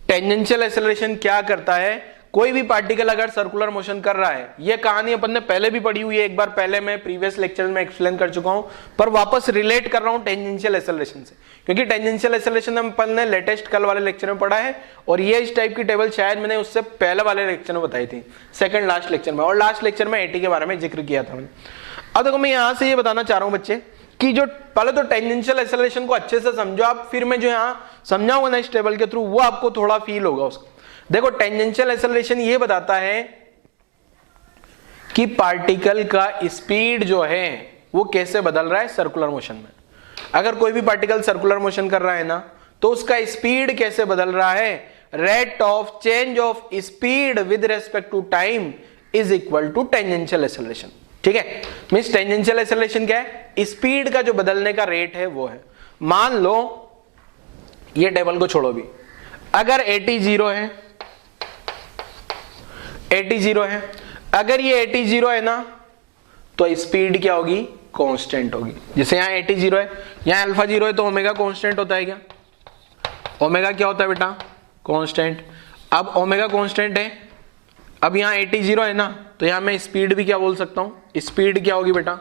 टेंजेंशियल एक्सेलरेशन क्या करता है? कोई भी पार्टिकल अगर सर्कुलर मोशन कर रहा है, ये कहानी अपन ने पहले भी पढ़ी हुई है, एक बार पहले मैं प्रीवियस लेक्चर में एक्सप्लेन कर चुका हूं, पर वापस रिलेट कर रहा हूं टेंजेंशियल एक्सेलरेशन से, क्योंकि टेंजेंशियल एक्सेलरेशन अपन ने लेटेस्ट कल वाले लेक्चर में पढ़ा है, और ये इस टाइप की टेबल शायद मैंने उससे पहले वाले लेक्चर में बताई थी, सेकंड लास्ट लेक्चर में, और लास्ट लेक्चर में 80 के बारे में जिक्र किया था मैंने। अब देखो मैं यहां से ये बताना चाह रहा हूं बच्चे कि जो पहले तो टेंजेंशियल एक्सेलरेशन को अच्छे से समझो आप, फिर मैं जो यहां समझाऊंगा ना इस टेबल के थ्रू, वो आपको थोड़ा फील होगा उसका। देखो टेंजेंशियल एक्सेलरेशन ये बताता है कि पार्टिकल का स्पीड जो है वो कैसे बदल रहा है सर्कुलर मोशन में। अगर कोई भी पार्टिकल सर्कुलर मोशन कर रहा है ना, तो उसका स्पीड कैसे बदल रहा है, rate of change of speed with respect to time is equal to tangential acceleration. ठीक है, मींस टेंजेंशियल एक्सेलरेशन क्या है? स्पीड का जो बदलने का रेट है वो है। मान लो ये टेबल को छोड़ो भी, अगर 80 0 है, 80 0 है, अगर ये 80 0 है ना, तो स्पीड क्या होगी? कांस्टेंट होगी। जैसे यहाँ 80 0 है, यहाँ अल्फा 0 है, तो ओमेगा कांस्टेंट होता है क्या? ओमेगा क्या होता है बेटा? कांस्टेंट। अब ओमेगा कांस्टेंट है, अब यहाँ 80 0 है ना, तो यहाँ मैं स्पीड भी क्या बोल सकता हूँ? स्पीड क्या होगी बेटा?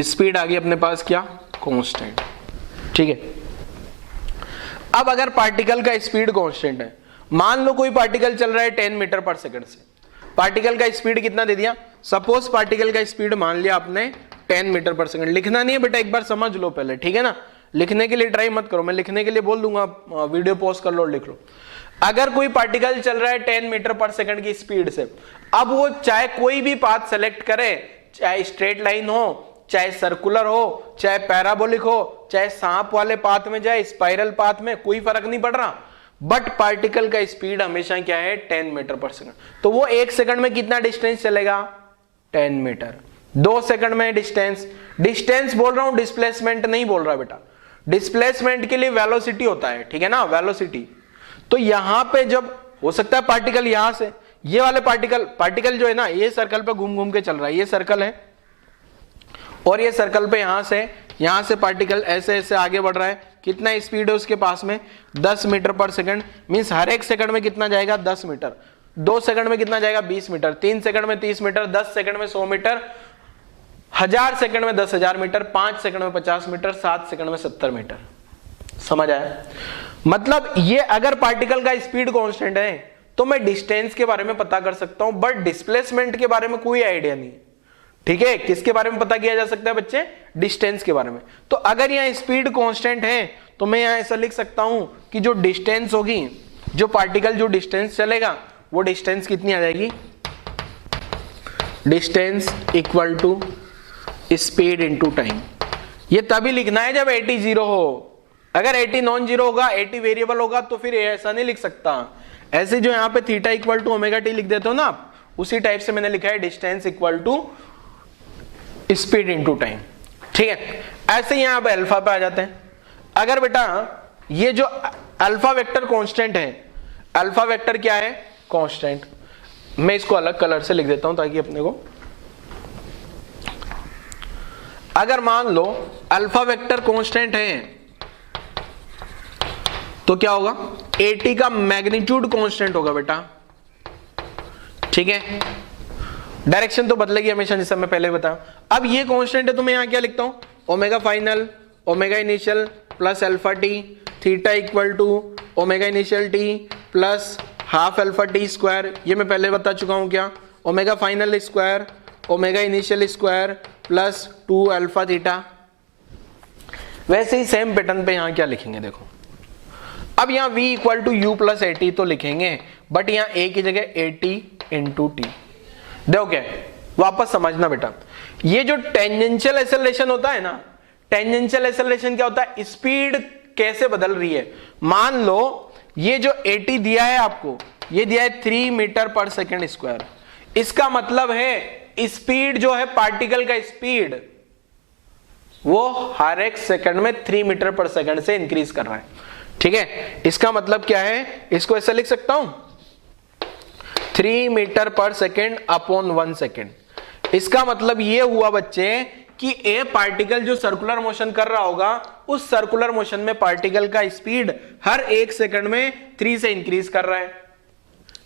स्पीड आ गई अपने पास क्या? कांस्टेंट। ठीक है, अब अगर पार्टिकल का स्पीड कांस्टेंट है, मान लो कोई पार्टिकल चल रहा है 10 मीटर पर सेकंड से, पार्टिकल का स्पीड कितना दे दिया? सपोज पार्टिकल का स्पीड मान लिया आपने 10 मीटर पर सेकंड। लिखना नहीं है बेटा, एक बार समझ लो पहले, ठीक है ना? लिखने के लिए ट्राई मत करो, मैं लिखने के लिए बोल दूंगा, वीडियो पॉज कर लो और लिख लो। अगर कोई पार्टिकल चल रहा है 10 मीटर पर सेकंड की स्पीड से, अब वो चाहे कोई भी पाथ सेलेक्ट करे, चाहे स्ट्रेट लाइन हो, चाहे सर्कुलर हो, चाहे पैराबोलिक हो, चाहे सांप वाले पाथ में जाए, स्पाइरल पाथ में, कोई फर्क नहीं पड़ रहा, बट पार्टिकल का स्पीड हमेशा क्या है? 10 मीटर पर सेकंड। तो वो 1 सेकंड में कितना डिस्टेंस चलेगा? 10 मीटर। 2 सेकंड में डिस्टेंस बोल रहा हूं, डिस्प्लेसमेंट नहीं बोल रहा बेटा। डिस्प्लेसमेंट के लिए वेलोसिटी होता है, ठीक है ना? वेलोसिटी। तो यहां पे जब हो सकता है पार्टिकल यहां से, ये वाले पार्टिकल जो है ना, ये सर्कल पे घूम घूम के चल रहा है, ये सर्कल है, और ये सर्कल पे यहां से पार्टिकल ऐसे ऐसे आगे बढ़ रहा है। कितना स्पीड है उसके पास में? 10 मीटर पर सेकंड। मींस हर एक सेकंड में कितना जाएगा? 10 मीटर। 2 सेकंड में कितना जाएगा? 20 मीटर। 3 सेकंड में 30 मीटर। 10 सेकंड में 100 मीटर। 1000 सेकंड में 10,000 मीटर। 5 सेकंड में 50 मीटर। 7 सेकंड में 70 मीटर। समझ आया? मतलब ये अगर पार्टिकल का स्पीड कांस्टेंट है तो मैं डिस्टेंस के बारे में पता कर सकता हूं, बट डिस्प्लेसमेंट के बारे में कोई आइडिया नहीं है। ठीक है, किसके बारे में पता किया जा सकता है बच्चे? डिस्टेंस के बारे में। तो अगर यहाँ स्पीड कांस्टेंट है तो मैं यहाँ ऐसा लिख सकता हूं कि जो डिस्टेंस होगी, जो पार्टिकल जो डिस्टेंस चलेगा, वो डिस्टेंस कितनी आ जाएगी? Distance equal to speed into time. ये तभी लिखना है जब 80 0 हो। अगर 80 नॉन जीरो होगा, 80 वेरिएबल होगा, तो फिर ऐसा नहीं लिख सकता। ऐसे जो यहाँ पे theta equal to omega T लिख देते हो ना आप, उसी टाइप से मैंने लिखा है distance equal to speed into time. ठीक है, ऐसे ही यहां पे अल्फा पे आ जाते हैं। अगर बेटा ये जो अल्फा वेक्टर कांस्टेंट है, अल्फा वेक्टर क्या है? कांस्टेंट। मैं इसको अलग कलर से लिख देता हूं ताकि अपने को, अगर मान लो अल्फा वेक्टर कांस्टेंट है तो क्या होगा? 80 का मैग्नीट्यूड कांस्टेंट होगा बेटा। ठीक है, डायरेक्शन तो बदलेगी हमेशा, जैसे मैं पहले बताया। अब ये कांस्टेंट है तो मैं यहां क्या लिखता हूं? Omega final, omega initial plus alpha T, theta equal to omega initial T plus half alpha T square. ये मैं पहले बता चुका हूं क्या? Omega final square, omega initial square plus 2 alpha theta. वैसे ही सेम पैटर्न पे यहां क्या लिखेंगे देखो। अब यहां v equal to U plus 80 तो लिखेंगे, बट यहां a की जगह 80 इंटू टी। देखो क्या, वापस समझना बेटा, ये जो टेंजेंशियल एक्सेलरेशन होता है ना, टेंजेंशियल एक्सेलरेशन क्या होता है? स्पीड कैसे बदल रही है। मान लो ये जो 80 दिया है आपको, ये दिया है 3 मीटर पर सेकेंड स्क्वायर। इसका मतलब है स्पीड जो है पार्टिकल का स्पीड वो हर एक सेकंड में 3 मीटर पर सेकंड से इंक्रीज कर रहा है। ठीक है, इसका मतलब क्या है, इसको ऐसा लिख सकता हूं 3 मीटर पर सेकंड अपॉन 1 सेकंड। इसका मतलब ये हुआ बच्चे कि ए पार्टिकल जो सर्कुलर मोशन कर रहा होगा, उस सर्कुलर मोशन में पार्टिकल का स्पीड हर एक सेकंड में 3 से इंक्रीज कर रहा है।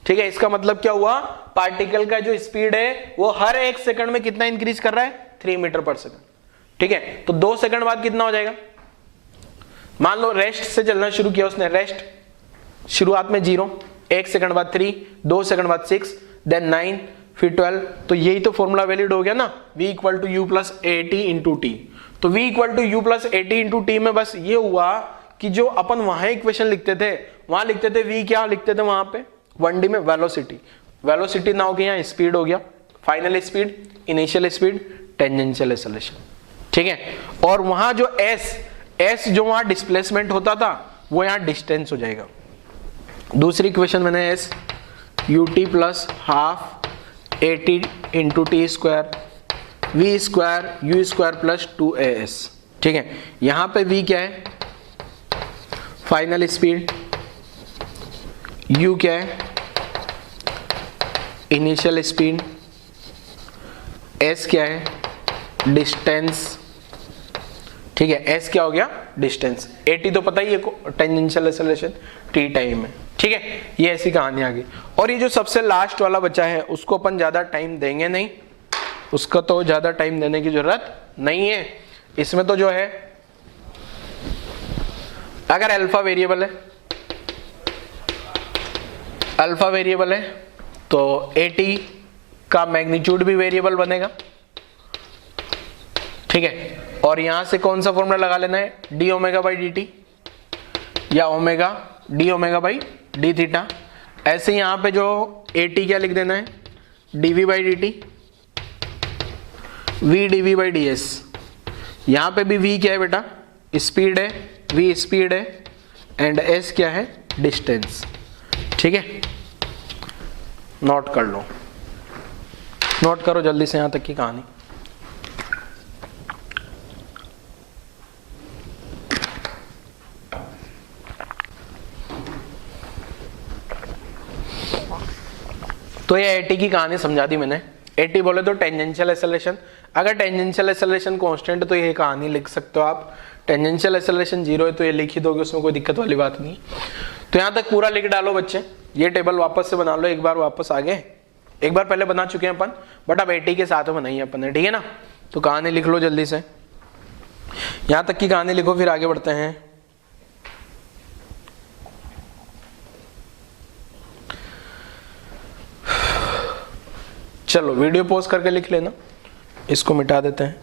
ठीक है, इसका मतलब क्या हुआ, पार्टिकल का जो स्पीड है वो हर एक सेकंड में कितना इंक्रीज कर रहा है, 3 मीटर पर सेकंड। ठीक है, तो 2 सेकंड बाद कितना हो जाएगा, मान लो रेस्ट से चलना शुरू किया उसने, रेस्ट शुरुआत में 0, 1 सेकंड बाद 3, 2 सेकंड बाद 6, देन 9, फिर 12। तो यही तो फॉर्मूला वैलिड हो गया ना, v equal to U plus A T into T. तो v equal to U plus A T into T में बस ये हुआ कि जो अपन वहां इक्वेशन लिखते थे, वहां लिखते थे v, क्या लिखते थे वहां पे 1D में, वेलोसिटी। वेलोसिटी ना हो गया, यहाँ स्पीड हो गया, final speed, initial speed, tangential acceleration. ठीक है, और वहां जो s जो वहां डिस्प्लेसमेंट होता था वो यहाँ डिस्टेंस हो जाएगा। दूसरी इक्वेशन मैंने s ut plus half A T into T square V square U square plus 2as। ठीक है, यहां पे v क्या है, फाइनल स्पीड, u क्या है, इनिशियल स्पीड, s क्या है, डिस्टेंस। ठीक है, s क्या हो गया, डिस्टेंस। at तो पता ही है, टेंजेंशियल एक्सेलरेशन t टाइम है। ठीक है, ये ऐसी कहानी आ गई। और ये जो सबसे लास्ट वाला बचा है उसको अपन ज्यादा टाइम देंगे नहीं, उसका तो ज्यादा टाइम देने की जरूरत नहीं है। इसमें तो जो है, अगर अल्फा वेरिएबल है तो at का मैग्नीट्यूड भी वेरिएबल बनेगा। ठीक है, और यहां से कौन सा फॉर्मूला लगा लेना है, D omega by D T या omega D omega by D theta. ऐसे यहां पे जो at क्या लिख देना है, dv by D T, v dv by D S. यहां पे भी v क्या है बेटा, स्पीड है, v स्पीड है, एंड s क्या है, डिस्टेंस। ठीक है, नोट कर लो, नोट करो जल्दी से यहां तक की कहानी। तो ये at की कहानी समझा दी मैंने। at बोले तो टेंजेंशियल एक्सेलरेशन। अगर टेंजेंशियल एक्सेलरेशन कांस्टेंट है तो ये कहानी लिख सकते हो आप। टेंजेंशियल एक्सेलरेशन 0 है तो ये लिख ही दोगे, उसमें कोई दिक्कत वाली बात नहीं। तो यहाँ तक पूरा लिख डालो बच्चे। ये टेबल वापस से बना लो एक बार, वापस आगे एक बार पहले बना चुके हैं अपन, बट अब at के साथ में बनाई अपन ने। ठीक है ना, तो कहानी लिख लो जल्दी से, यहाँ तक की कहानी लिखो, फिर आगे बढ़ते हैं। चलो वीडियो पॉज करके लिख लेना, इसको मिटा देते हैं।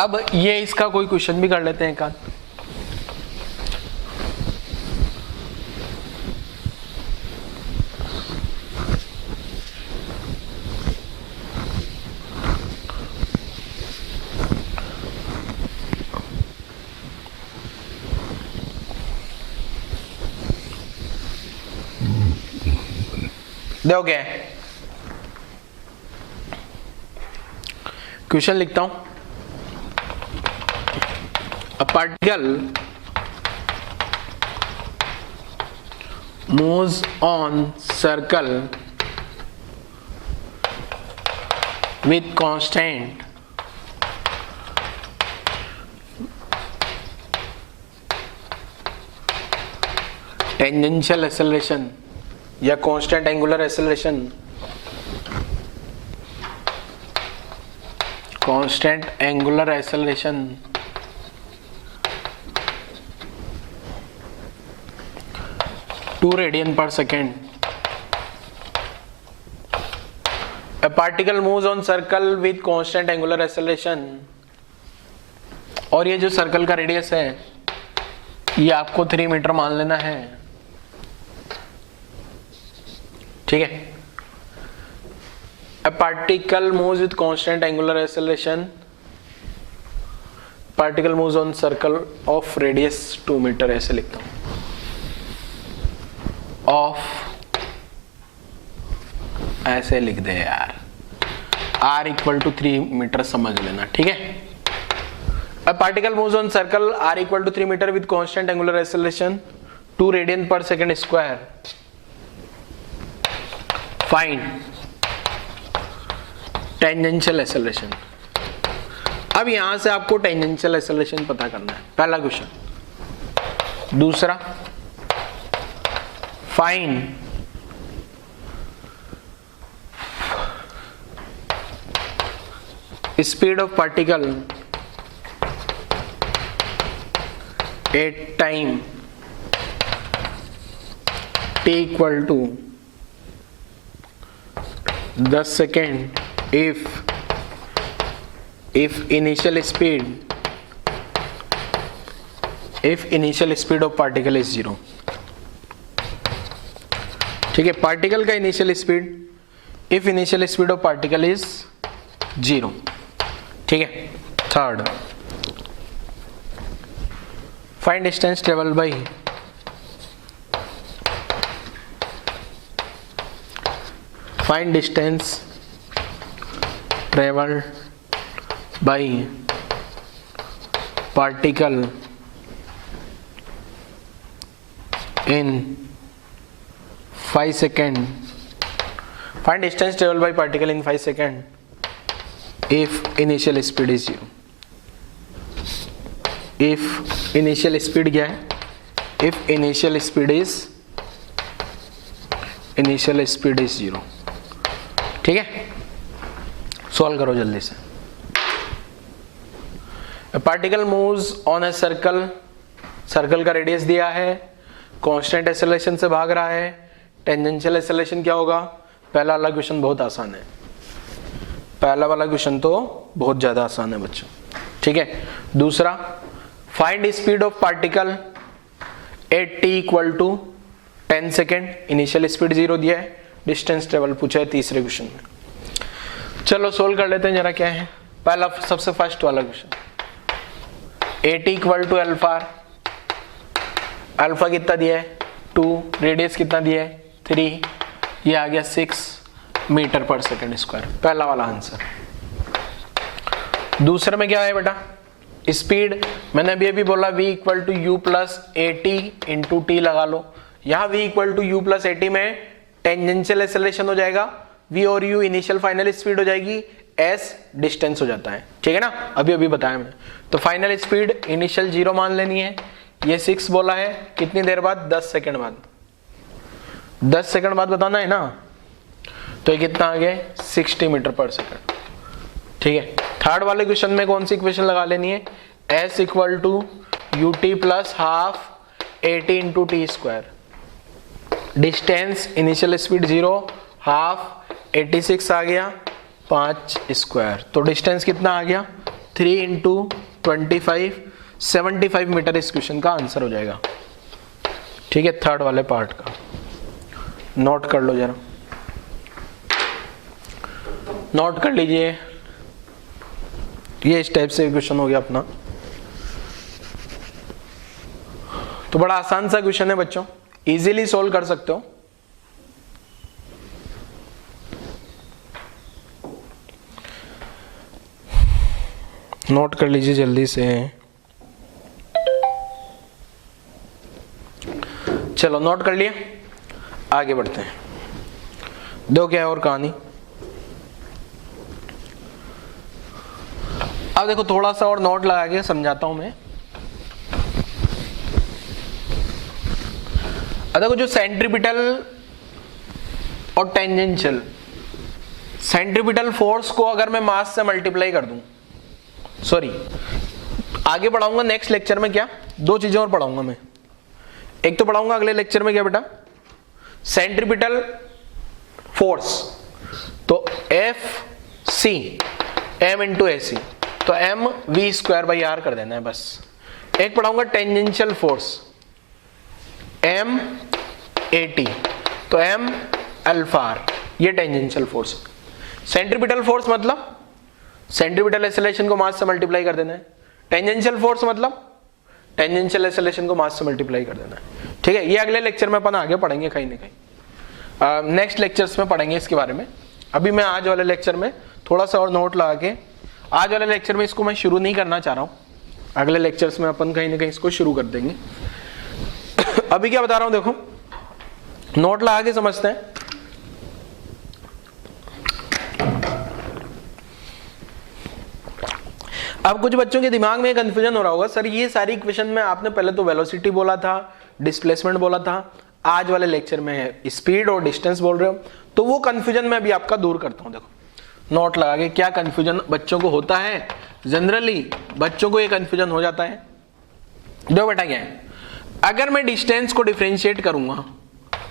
अब ये इसका कोई क्वेश्चन भी कर लेते हैं एक आध। देखोगे, क्वेश्चन लिखता हूं। A particle moves on circle with constant tangential acceleration या constant angular acceleration, constant angular acceleration 2 radian per second. A particle moves on circle with constant angular acceleration। और ये जो सर्कल का रेडियस है ये आपको 3 मीटर मान लेना है। ठीक है, A particle moves with constant angular acceleration, particle moves on circle of radius 2 metre, ऐसे लिखता हूं, ऑफ, ऐसे लिख दे यार, r इक्वल टू 3 मीटर समझ लेना, ठीक है। अब particle moves on circle r equal to 3 metre with constant angular acceleration 2 radian per second square. Find tangential acceleration. अब यहां से आपको टेंजेंशियल एक्सेलरेशन पता करना है, पहला क्वेश्चन। दूसरा, find speed of particle at time t equal to 10 second if initial speed of particle is 0। ठीक है, पार्टिकल का initial speed, if initial speed of particle is 0, ठीक है। Third, find distance travel by particle in 5 seconds। Find distance traveled by particle in 5 seconds if initial speed is 0। if initial speed क्या है? if initial speed is 0, ठीक है। Solve करो जल्दी से। Particle moves on a circle, circle का radius दिया है, कांस्टेंट एक्सेलरेशन से भाग रहा है, टेंजेंशियल एक्सेलरेशन क्या होगा? पहला वाला क्वेश्चन बहुत आसान है, पहला वाला क्वेश्चन तो बहुत ज्यादा आसान है बच्चों, ठीक है। दूसरा, find speed of particle at t equal to 10 second. Initial speed 0 दिया है, डिस्टेंस ट्रेवल पूछा है तीसरे क्वेश्चन में। चलो सोल्व कर लेते हैं जरा, क्या है पहला, सबसे फर्स्ट वाला question. AT equal to alpha, alpha कितना दिया है 2, रेडियस कितना दिया है 3, ये आ गया 6 मीटर पर सेकंड स्क्वायर, पहला वाला आंसर। दूसरे में क्या है बेटा? स्पीड, मैंने अभी बोला v equal to u plus AT into T लगा लो। यहाँ v equal to u plus AT में टेंजेंशियल एक्सेलरेशन हो जाएगा, v और u इनिशियल फाइनल स्पीड हो जाएगी, s डिस्टेंस हो जाता है, ठीक है ना, अभी बताया मैंने। तो फाइनल स्पीड इनिशियल 0 मान लेनी है, ये 6 बोला है, कितनी देर बाद? 10 सेकंड बाद, 10 सेकंड बाद बताना है ना, तो ये कितना आ गया 60 मीटर पर सेकंड, ठीक है। थर्ड वाले क्वेश्चन में कौन सी इक्वेशन लगा लेनी है? s equal to ut plus half AT into T square, distance initial speed 0, half 86 आ गया, 5 स्क्वायर, तो डिस्टेंस कितना आ गया 3 इंटू 25, 75 मीटर इस क्वेश्चन का आंसर हो जाएगा, ठीक है। थर्ड वाले पार्ट का नोट कर लो जरा, नोट कर लीजिए, ये इस टाइप से क्वेश्चन हो गया अपना। तो बड़ा आसान सा क्वेश्चन है बच्चों, इजीली सोल्व कर सकते हो। नोट कर लीजिए जल्दी से, चलो नोट कर लिया, आगे बढ़ते हैं। दो क्या है और कहानी, अब देखो थोड़ा सा और नोट लगा के समझाता हूं मैं। अब देखो जो सेंट्रीपिटल और टेंजेंशियल, सेंट्रीपिटल फोर्स को अगर मैं मास से मल्टीप्लाई कर दूं, सॉरी आगे पढ़ाऊंगा नेक्स्ट लेक्चर में, क्या दो चीजें और पढ़ाऊंगा मैं। एक तो पढ़ाऊंगा अगले लेक्चर में क्या बेटा, सेंट्रीपिटल फोर्स, तो F C M into A C, तो M V square by R कर देना है बस। एक पढ़ाऊंगा tangential force, M A T, तो एम अल्फा आर, ये टेंजेंशियल फोर्स। सेंट्रीपिटल फोर्स मतलब सेंट्रीपिटल एक्सेलरेशन को मास से मल्टीप्लाई कर देना है, टेंजेंशियल फोर्स मतलब टेंजेंशियल एक्सेलरेशन को मास से मल्टीप्लाई कर देना है, ठीक है। ये अगले लेक्चर में अपन आगे पढ़ेंगे कहीं ना कहीं, नेक्स्ट लेक्चर्स में पढ़ेंगे इसके बारे में। अभी मैं आज वाले लेक्चर में थोड़ा सा और नोट लगा के आज वाले लेक्चर में इसको मैं शुरू नहीं करना चाह रहा हूँ, अगले लेक्चर्स में अपन कहीं ना कहीं इसको शुरू कर देंगे। अभी क्या बता रहा हूँ देखो, नोट लगा के समझते हैं। अब कुछ बच्चों के दिमाग में कंफ्यूजन हो रहा होगा, सर ये सारी इक्वेशन में आपने पहले तो वेलोसिटी बोला था, डिस्प्लेसमेंट बोला था, आज वाले लेक्चर में स्पीड और डिस्टेंस बोल रहे हो, तो वो कंफ्यूजन मैं अभी आपका दूर करता हूं। देखो नोट लगा के क्या कंफ्यूजन बच्चों को होता है, जनरली बच्चों को ये कंफ्यूजन हो जाता है। देखो बेटा क्या है, अगर मैं डिस्टेंस को डिफरेंशिएट करूंगा,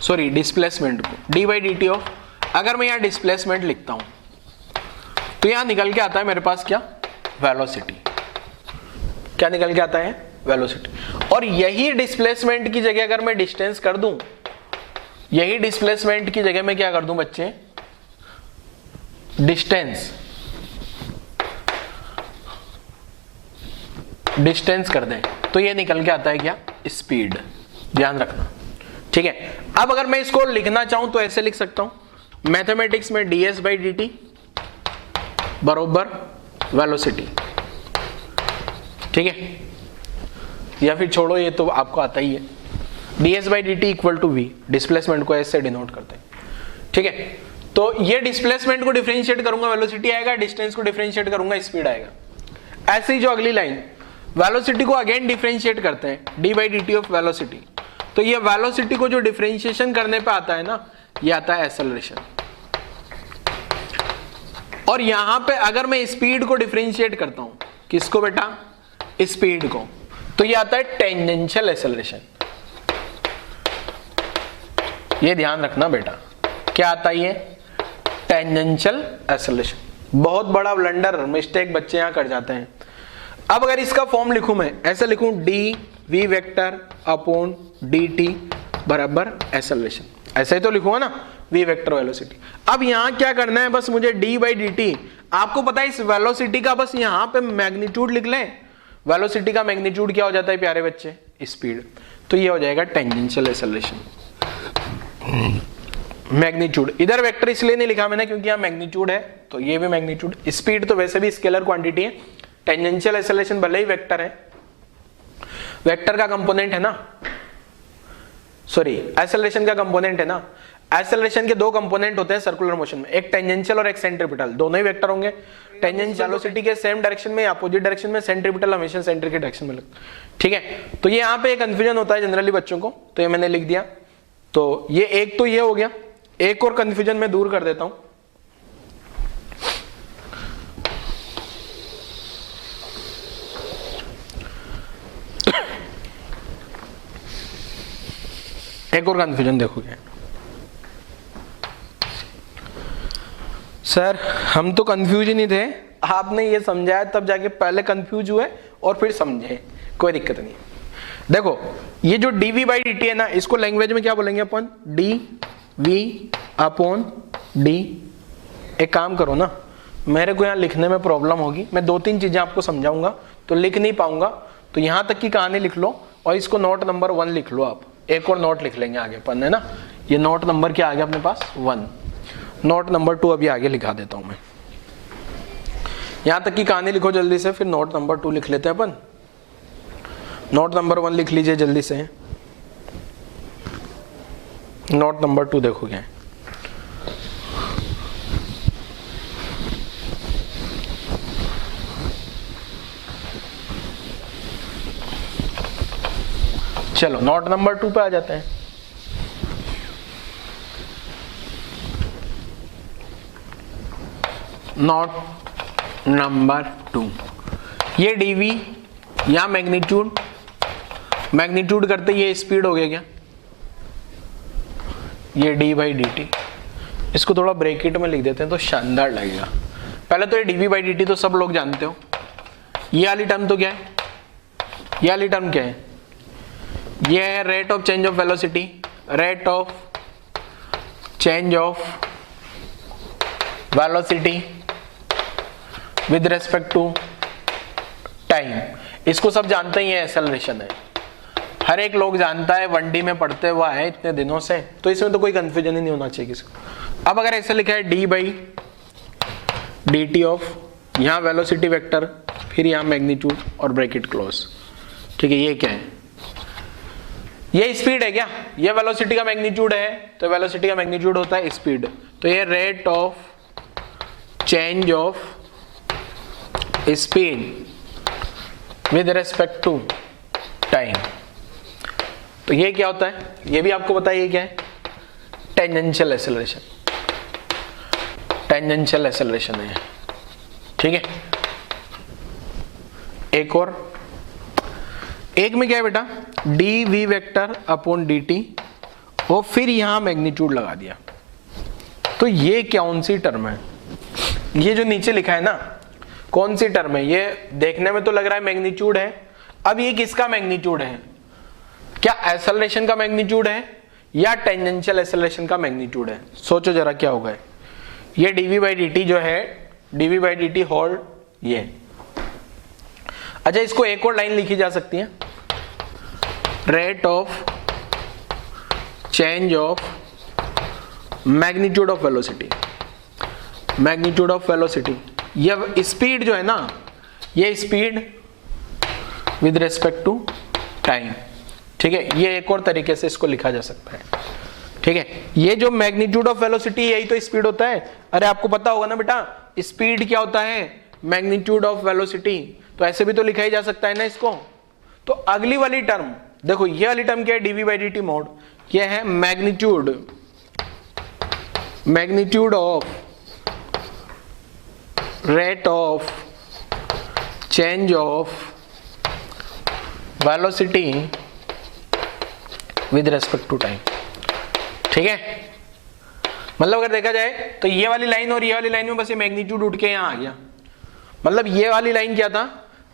सॉरी डिस्प्लेसमेंट को D by D T of, अगर मैं यहाँ डिस्प्लेसमेंट लिखता हूं तो यहां निकल के आता है मेरे पास क्या, वेलोसिटी। क्या निकल के आता है, वेलोसिटी। और यही डिस्प्लेसमेंट की जगह अगर मैं डिस्टेंस कर दूं, यही डिस्प्लेसमेंट की जगह मैं क्या कर दूं बच्चे, डिस्टेंस कर दें, तो ये निकल के आता है क्या, स्पीड। ध्यान रखना, ठीक है। अब अगर मैं इसको लिखना चाहूं तो ऐसे लिख सकता हूं, मैथमेटिक्स में ds बाई डी टी बरोबर वेलोसिटी, ठीक है। या फिर छोड़ो, ये तो आपको आता ही है, ds by D T equal to v, displacement को ऐसे डिनोट करते हैं, ठीक है। तो ये डिस्प्लेसमेंट को डिफरेंशिएट करूंगा वेलोसिटी आएगा, डिस्टेंस को डिफरेंशिएट करूंगा स्पीड आएगा। ऐसे ही जो अगली लाइन, वेलोसिटी को अगेन डिफरेंशिएट करते हैं, D by D T of velocity, तो ये वेलोसिटी को जो डिफरेंशिएशन करने पे आता है ना, ये आता है एक्सेलरेशन। और यहां पे अगर मैं स्पीड को डिफरेंशिएट करता हूं, किसको बेटा, स्पीड को, तो ये आता है टेंजेंशियल एक्सेलरेशन। ये ध्यान रखना बेटा, क्या आता है ये, टेंजेंशियल एक्सेलरेशन। बहुत बड़ा ब्लंडर मिस्टेक बच्चे यहां कर जाते हैं। अब अगर इसका फॉर्म लिखूं मैं, ऐसे लिखूं D V vector upon D T बराबर एक्सेलरेशन, ऐसे ही तो लिखूंगा ना, वी वेक्टर वेलोसिटी। अब यहां क्या करना है, बस मुझे डी बाई डी टी, आपको पता है इस वेलोसिटी का बस यहां पे मैग्नीट्यूड लिख लें। वेलोसिटी का मैग्नीट्यूड क्या हो जाता है प्यारे बच्चे, स्पीड। तो ये हो जाएगा टेंजेंशियल एक्सेलरेशन। मैग्नीट्यूड इधर वेक्टर इसलिए नहीं लिखा मैंने क्योंकि यहां मैग्नीट्यूड है, तो ये भी मैग्नीट्यूड। स्पीड तो वैसे भी स्केलर क्वांटिटी है, टेंजेंशियल एक्सेलरेशन भले ही वेक्टर है, वेक्टर का कंपोनेंट है ना, सॉरी एक्सेलरेशन का कंपोनेंट है ना। एक्सेलरेशन के दो कंपोनेंट होते हैं सर्कुलर मोशन में, एक टेंजेंशियल और एक सेंट्रीपिटल, दोनों ही वेक्टर होंगे। टेंजेंशियल वेलोसिटी के सेम डायरेक्शन में, अपोजिट डायरेक्शन में, सेंट्रीपिटल हमेशा सेंटर के डायरेक्शन में लगता है, ठीक है। तो ये यहाँ पे कंफ्यूजन होता है जनरली बच्चों को, तो ये मैंने लिख दिया। तो ये एक तो ये हो गया, एक और कंफ्यूजन मैं दूर कर देता हूं। एक और कंफ्यूजन देखोगे, सर हम तो कंफ्यूज ही नहीं थे, आपने ये समझाया तब जाके पहले कंफ्यूज हुए और फिर समझे, कोई दिक्कत नहीं। देखो ये जो D V by D T है ना, इसको लैंग्वेज में क्या बोलेंगे अपन, डी वी अपॉन डी। एक काम करो ना, मेरे को यहाँ लिखने में प्रॉब्लम होगी, मैं दो तीन चीजें आपको समझाऊंगा तो लिख नहीं पाऊंगा, तो यहां तक की कहानी लिख लो और इसको नोट नंबर 1 लिख लो आप। एक और नोट लिख लेंगे आगे अपन, है ना। ये नोट नंबर क्या आ गया अपने पास, 1। नोट नंबर 2 अभी आगे लिखा देता हूं मैं। यहां तक की कहानी लिखो जल्दी से, फिर नोट नंबर 2 लिख लेते हैं अपन। नोट नंबर 1 लिख लीजिए जल्दी से। नोट नंबर 2 देखो क्या है, चलो नोट नंबर 2 पे आ जाते हैं। नोट नंबर 2, ये डीवी या मैग्नीट्यूड, मैग्नीट्यूड करते ये स्पीड हो गया क्या, ये डी बाई डी टी। इसको थोड़ा ब्रैकेट में लिख देते हैं तो शानदार लगेगा। पहले तो ये डीवी बाई डी टी तो सब लोग जानते हो। ये वाली टर्म तो क्या है, ये वाली टर्म क्या है, ये है rate of change of velocity, rate of change of velocity with respect to time. इसको सब जानते ही है, एक्सेलरेशन है, हर एक लोग जानता है, 1D में पढ़ते हुआ है इतने दिनों से, तो इसमें तो कोई कंफ्यूजन ही नहीं होना चाहिए किसी को। अब अगर ऐसे लिखा है डी बाई dt ऑफ, यहाँ वेलोसिटी वेक्टर, फिर यहाँ मैग्नीट्यूड और ब्रैकेट क्लोज। ठीक है, ये क्या है, ये स्पीड है क्या, ये वेलोसिटी का मैग्नीट्यूड है, तो वेलोसिटी का मैग्नीट्यूड होता है स्पीड, तो ये rate of change of speed with respect to time. तो ये क्या होता है, ये भी आपको पता है, ये क्या है, टेंजेंशियल एक्सेलरेशन, टेंजेंशियल एक्सेलरेशन है। ठीक है, एक और, एक में क्या है बेटा, D V vector upon D T और फिर यहां मैग्नीट्यूड लगा दिया। तो ये कौन सी टर्म है, ये जो नीचे लिखा है ना, कौन सी टर्म है, ये देखने में तो लग रहा है मैग्नीट्यूड है। अब ये किसका मैग्नीट्यूड है, क्या एक्सेलरेशन का मैग्नीट्यूड है या टेंजेंशियल एक्सेलरेशन का मैग्नीट्यूड है? सोचो जरा क्या होगा। ये dv बाई डी टी जो है, dv by D T whole ये। अच्छा, इसको एक और लाइन लिखी जा सकती है, rate of change of magnitude of velocity, magnitude of velocity, ये स्पीड जो है ना, ये speed with respect to time. ठीक है, ये एक और तरीके से इसको लिखा जा सकता है। ठीक है, ये जो मैग्नीट्यूड ऑफ वेलोसिटी, यही तो स्पीड होता है। अरे आपको पता होगा ना बेटा, स्पीड क्या होता है, मैग्नीट्यूड ऑफ वेलोसिटी, तो ऐसे भी तो लिखा ही जा सकता है ना इसको। तो अगली वाली टर्म देखो, ये वाली टर्म क्या है, D V by D T mod, ये है magnitude, magnitude of rate of change of velocity with respect to time. ठीक है, मतलब अगर देखा जाए तो ये वाली लाइन और ये वाली लाइन में बस ये मैग्नीट्यूड उठ के यहां आ गया। मतलब ये वाली लाइन क्या था,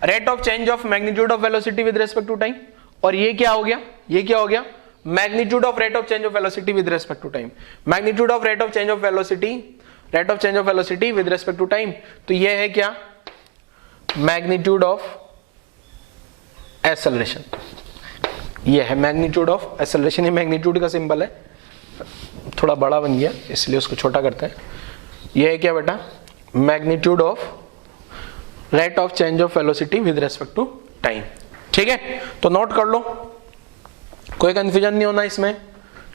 rate of change of magnitude of velocity with respect to time, और ये क्या हो गया, ये क्या हो गया, magnitude of rate of change of velocity with respect to time, magnitude of rate of change of velocity, rate of change of velocity with respect to time. तो ये है क्या, मैग्नीट्यूड ऑफ एक्सेलरेशन, ये है मैग्नीट्यूड ऑफ एक्सेलरेशन। ये magnitude का symbol है, थोड़ा बड़ा बन गया इसलिए उसको छोटा करते हैं। ये है क्या बेटा, magnitude of rate of change of velocity with respect to time. ठीक है, तो नोट कर लो, कोई कंफ्यूजन नहीं होना इसमें।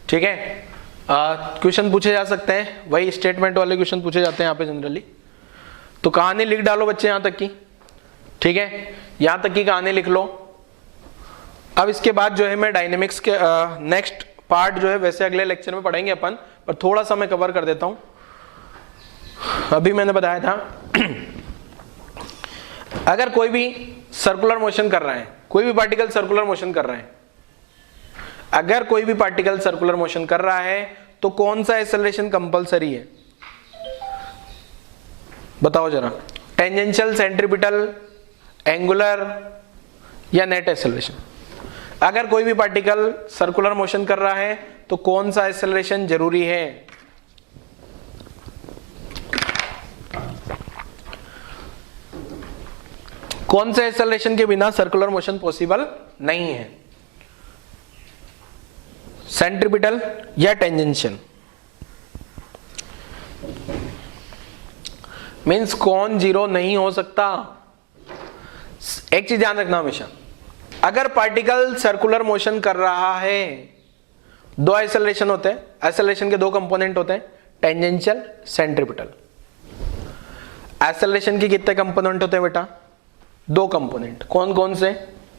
ठीक है, क्वेश्चन पूछे जा सकते हैं, वही स्टेटमेंट वाले क्वेश्चन पूछे जाते हैं यहाँ पे जनरली। तो कहानी लिख डालो बच्चे यहां तक की। ठीक है, यहां तक की कहानी लिख लो। अब इसके बाद जो है मैं डायनेमिक्स के नेक्स्ट पार्ट जो है वैसे अगले लेक्चर में पढ़ेंगे अपन, पर थोड़ा सा मैं कवर कर देता हूं। अभी मैंने बताया था अगर कोई भी सर्कुलर मोशन कर रहा है, कोई भी पार्टिकल सर्कुलर मोशन कर रहा है, अगर कोई भी पार्टिकल सर्कुलर मोशन कर रहा है तो कौन सा एक्सेलरेशन कंपलसरी है, बताओ जरा, टेंजेंशियल, सेंट्रीपिटल, एंगुलर या नेट एक्सेलरेशन? अगर कोई भी पार्टिकल सर्कुलर मोशन कर रहा है तो कौन सा एक्सेलरेशन जरूरी है? कौन से एक्सेलरेशन के बिना सर्कुलर मोशन पॉसिबल नहीं है, सेंट्रीपिटल या टेंजेंशियल? मींस कौन जीरो नहीं हो सकता। एक चीज ध्यान रखना हमेशा, अगर पार्टिकल सर्कुलर मोशन कर रहा है, दो एक्सेलरेशन होते हैं, एक्सेलरेशन के दो कंपोनेंट होते हैं, टेंजेंशियल, सेंट्रीपिटल। एक्सेलरेशन के कितने कंपोनेंट होते हैं बेटा? दो कंपोनेंट। कौन कौन से?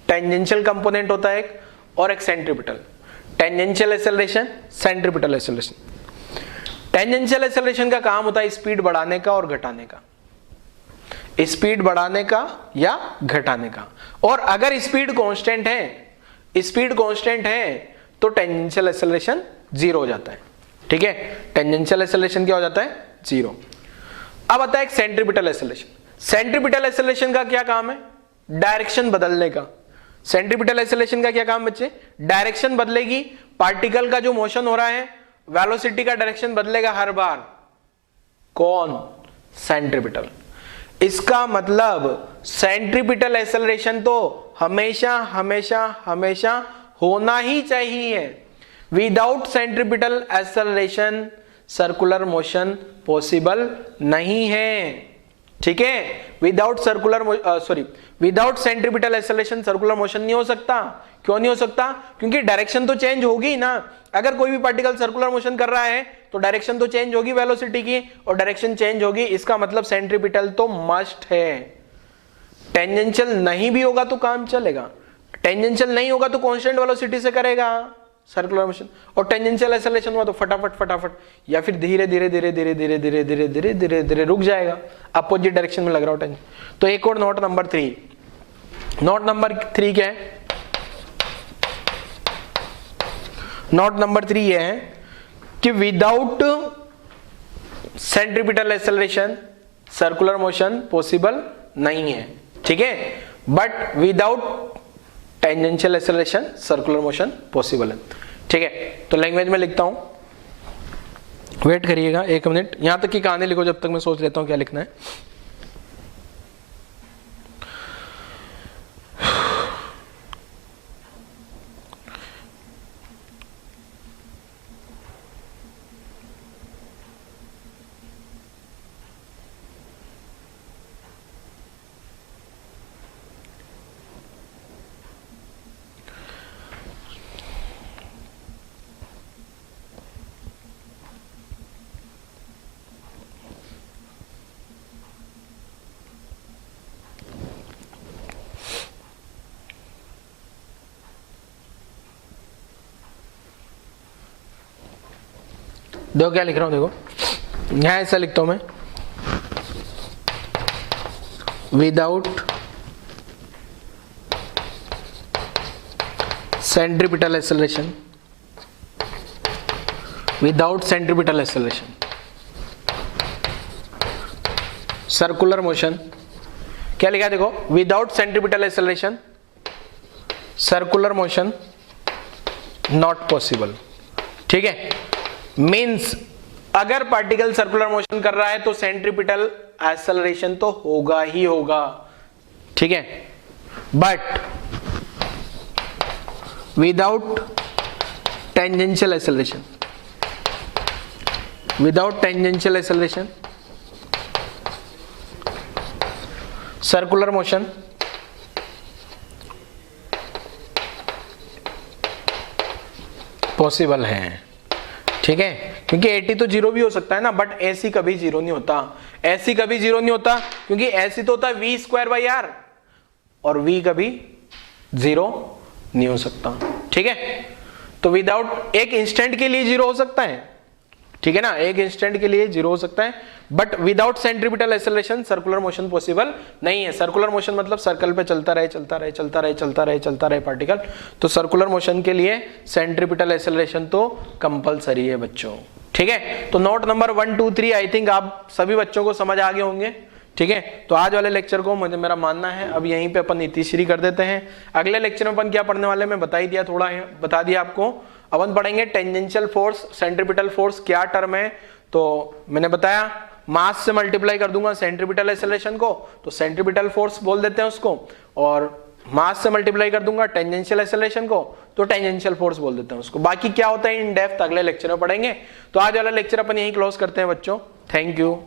टेंजेंशियल कंपोनेंट होता है एक और एक centripetal. Tangential acceleration, centripetal acceleration. Tangential acceleration का काम होता है स्पीड बढ़ाने का और घटाने का, स्पीड बढ़ाने का या घटाने का। और अगर स्पीड कांस्टेंट है, स्पीड कांस्टेंट है तो टेंजेंशियल एक्सेलरेशन जीरो हो जाता है। ठीक है, टेंजेंशियल एक्सेलरेशन क्या हो जाता है? जीरो। अब आता है एक सेंट्रीपिटल एक्सेलरेशन। सेंट्रीपिटल एक्सेलरेशन का क्या काम है? डायरेक्शन बदलने का। सेंट्रीपिटल एक्सेलरेशन का क्या काम बच्चे? डायरेक्शन बदलेगी, पार्टिकल का जो मोशन हो रहा है वेलोसिटी का डायरेक्शन बदलेगा हर बार। कौन? सेंट्रीपिटल। इसका मतलब सेंट्रीपिटल एक्सेलरेशन तो हमेशा हमेशा हमेशा होना ही चाहिए। Without centripetal acceleration circular motion possible नहीं है। ठीक है। Without centripetal acceleration circular motion नहीं हो सकता। क्यों नहीं हो सकता? क्योंकि डायरेक्शन तो चेंज होगी ना। अगर कोई भी पार्टिकल सर्कुलर मोशन कर रहा है तो डायरेक्शन तो चेंज होगी वेलोसिटी की, और डायरेक्शन चेंज होगी, इसका मतलब सेंट्रीपिटल तो मस्ट है। टेंजेंशियल नहीं भी होगा तो काम चलेगा, टेंजेंशियल नहीं होगा तो कांस्टेंट वेलोसिटी से करेगा सर्कुलर मोशन, और टेंजेंशियल एक्सेलरेशन हुआ तो फटाफट या फिर धीरे धीरे धीरे धीरे धीरे धीरे धीरे धीरे धीरे धीरे रुक जाएगा, अपोजिट डायरेक्शन में लग रहा हो टेंशन। तो एक और नोट नंबर 3, नोट नंबर 3 क्या है? नोट नंबर 3 ये है कि without centripetal acceleration circular motion possible नहीं है, ठीक है, but without tangential acceleration circular motion possible है, ठीक है। तो लैंग्वेज में लिखता हूं, वेट करिएगा 1 मिनट, यहां तक की कहानी लिखो जब तक मैं सोच लेता हूं क्या लिखना है। देखो क्या लिख रहा हूं, देखो यहां ऐसा लिखता हूं मैं, without centripetal acceleration, without centripetal acceleration circular motion, क्या लिखा है देखो, without centripetal acceleration circular motion not possible, ठीक है। मीन्स अगर पार्टिकल सर्कुलर मोशन कर रहा है तो सेंट्रीपिटल एक्सेलरेशन तो होगा ही होगा, ठीक है, but without tangential acceleration, without tangential acceleration circular motion possible है, ठीक है, क्योंकि 80 तो जीरो भी हो सकता है ना, बट ऐसी कभी जीरो नहीं होता, ऐसी कभी जीरो नहीं होता, क्योंकि ऐसी तो होता है v²/r और v कभी जीरो नहीं हो सकता, ठीक है। तो विदाउट एक इंस्टेंट के लिए जीरो हो सकता है, ठीक है ना, एक इंस्टेंट के लिए जीरो हो सकता है, but without centripetal acceleration circular motion possible नहीं है। सर्कुलर मोशन मतलब सर्कल पे चलता रहे पार्टिकल, तो सर्कुलर मोशन के लिए सेंट्रीपिटल एक्सेलरेशन तो कंपलसरी है बच्चों, ठीक है। तो नोट नंबर 1, 2, 3 आई थिंक आप सभी बच्चों को समझ आ गए होंगे, ठीक है। तो आज वाले लेक्चर को मुझे मेरा मानना है अब यहीं पे अपन इतिश्री कर देते हैं। अगले लेक्चर में अपन क्या पढ़ने वाले मैं बता ही दिया, थोड़ा बता दिया आपको। अपन पढ़ेंगे टेंजेंशियल फोर्स, सेंट्रीपिटल फोर्स क्या टर्म है, तो मैंने बताया मास से मल्टीप्लाई कर दूंगा सेंट्रीपिटल एक्सेलरेशन को, तो सेंट्रीपिटल फोर्स बोल देते हैं उसको, और मास से मल्टीप्लाई कर दूंगा टेंजेंशियल एक्सेलरेशन को तो टेंजेंशियल फोर्स बोल देते हैं उसको। बाकी क्या होता है इन डेप्थ अगले लेक्चर में पढ़ेंगे। तो आज वाला लेक्चर अपन यहीं क्लोज करते हैं बच्चों, थैंक यू।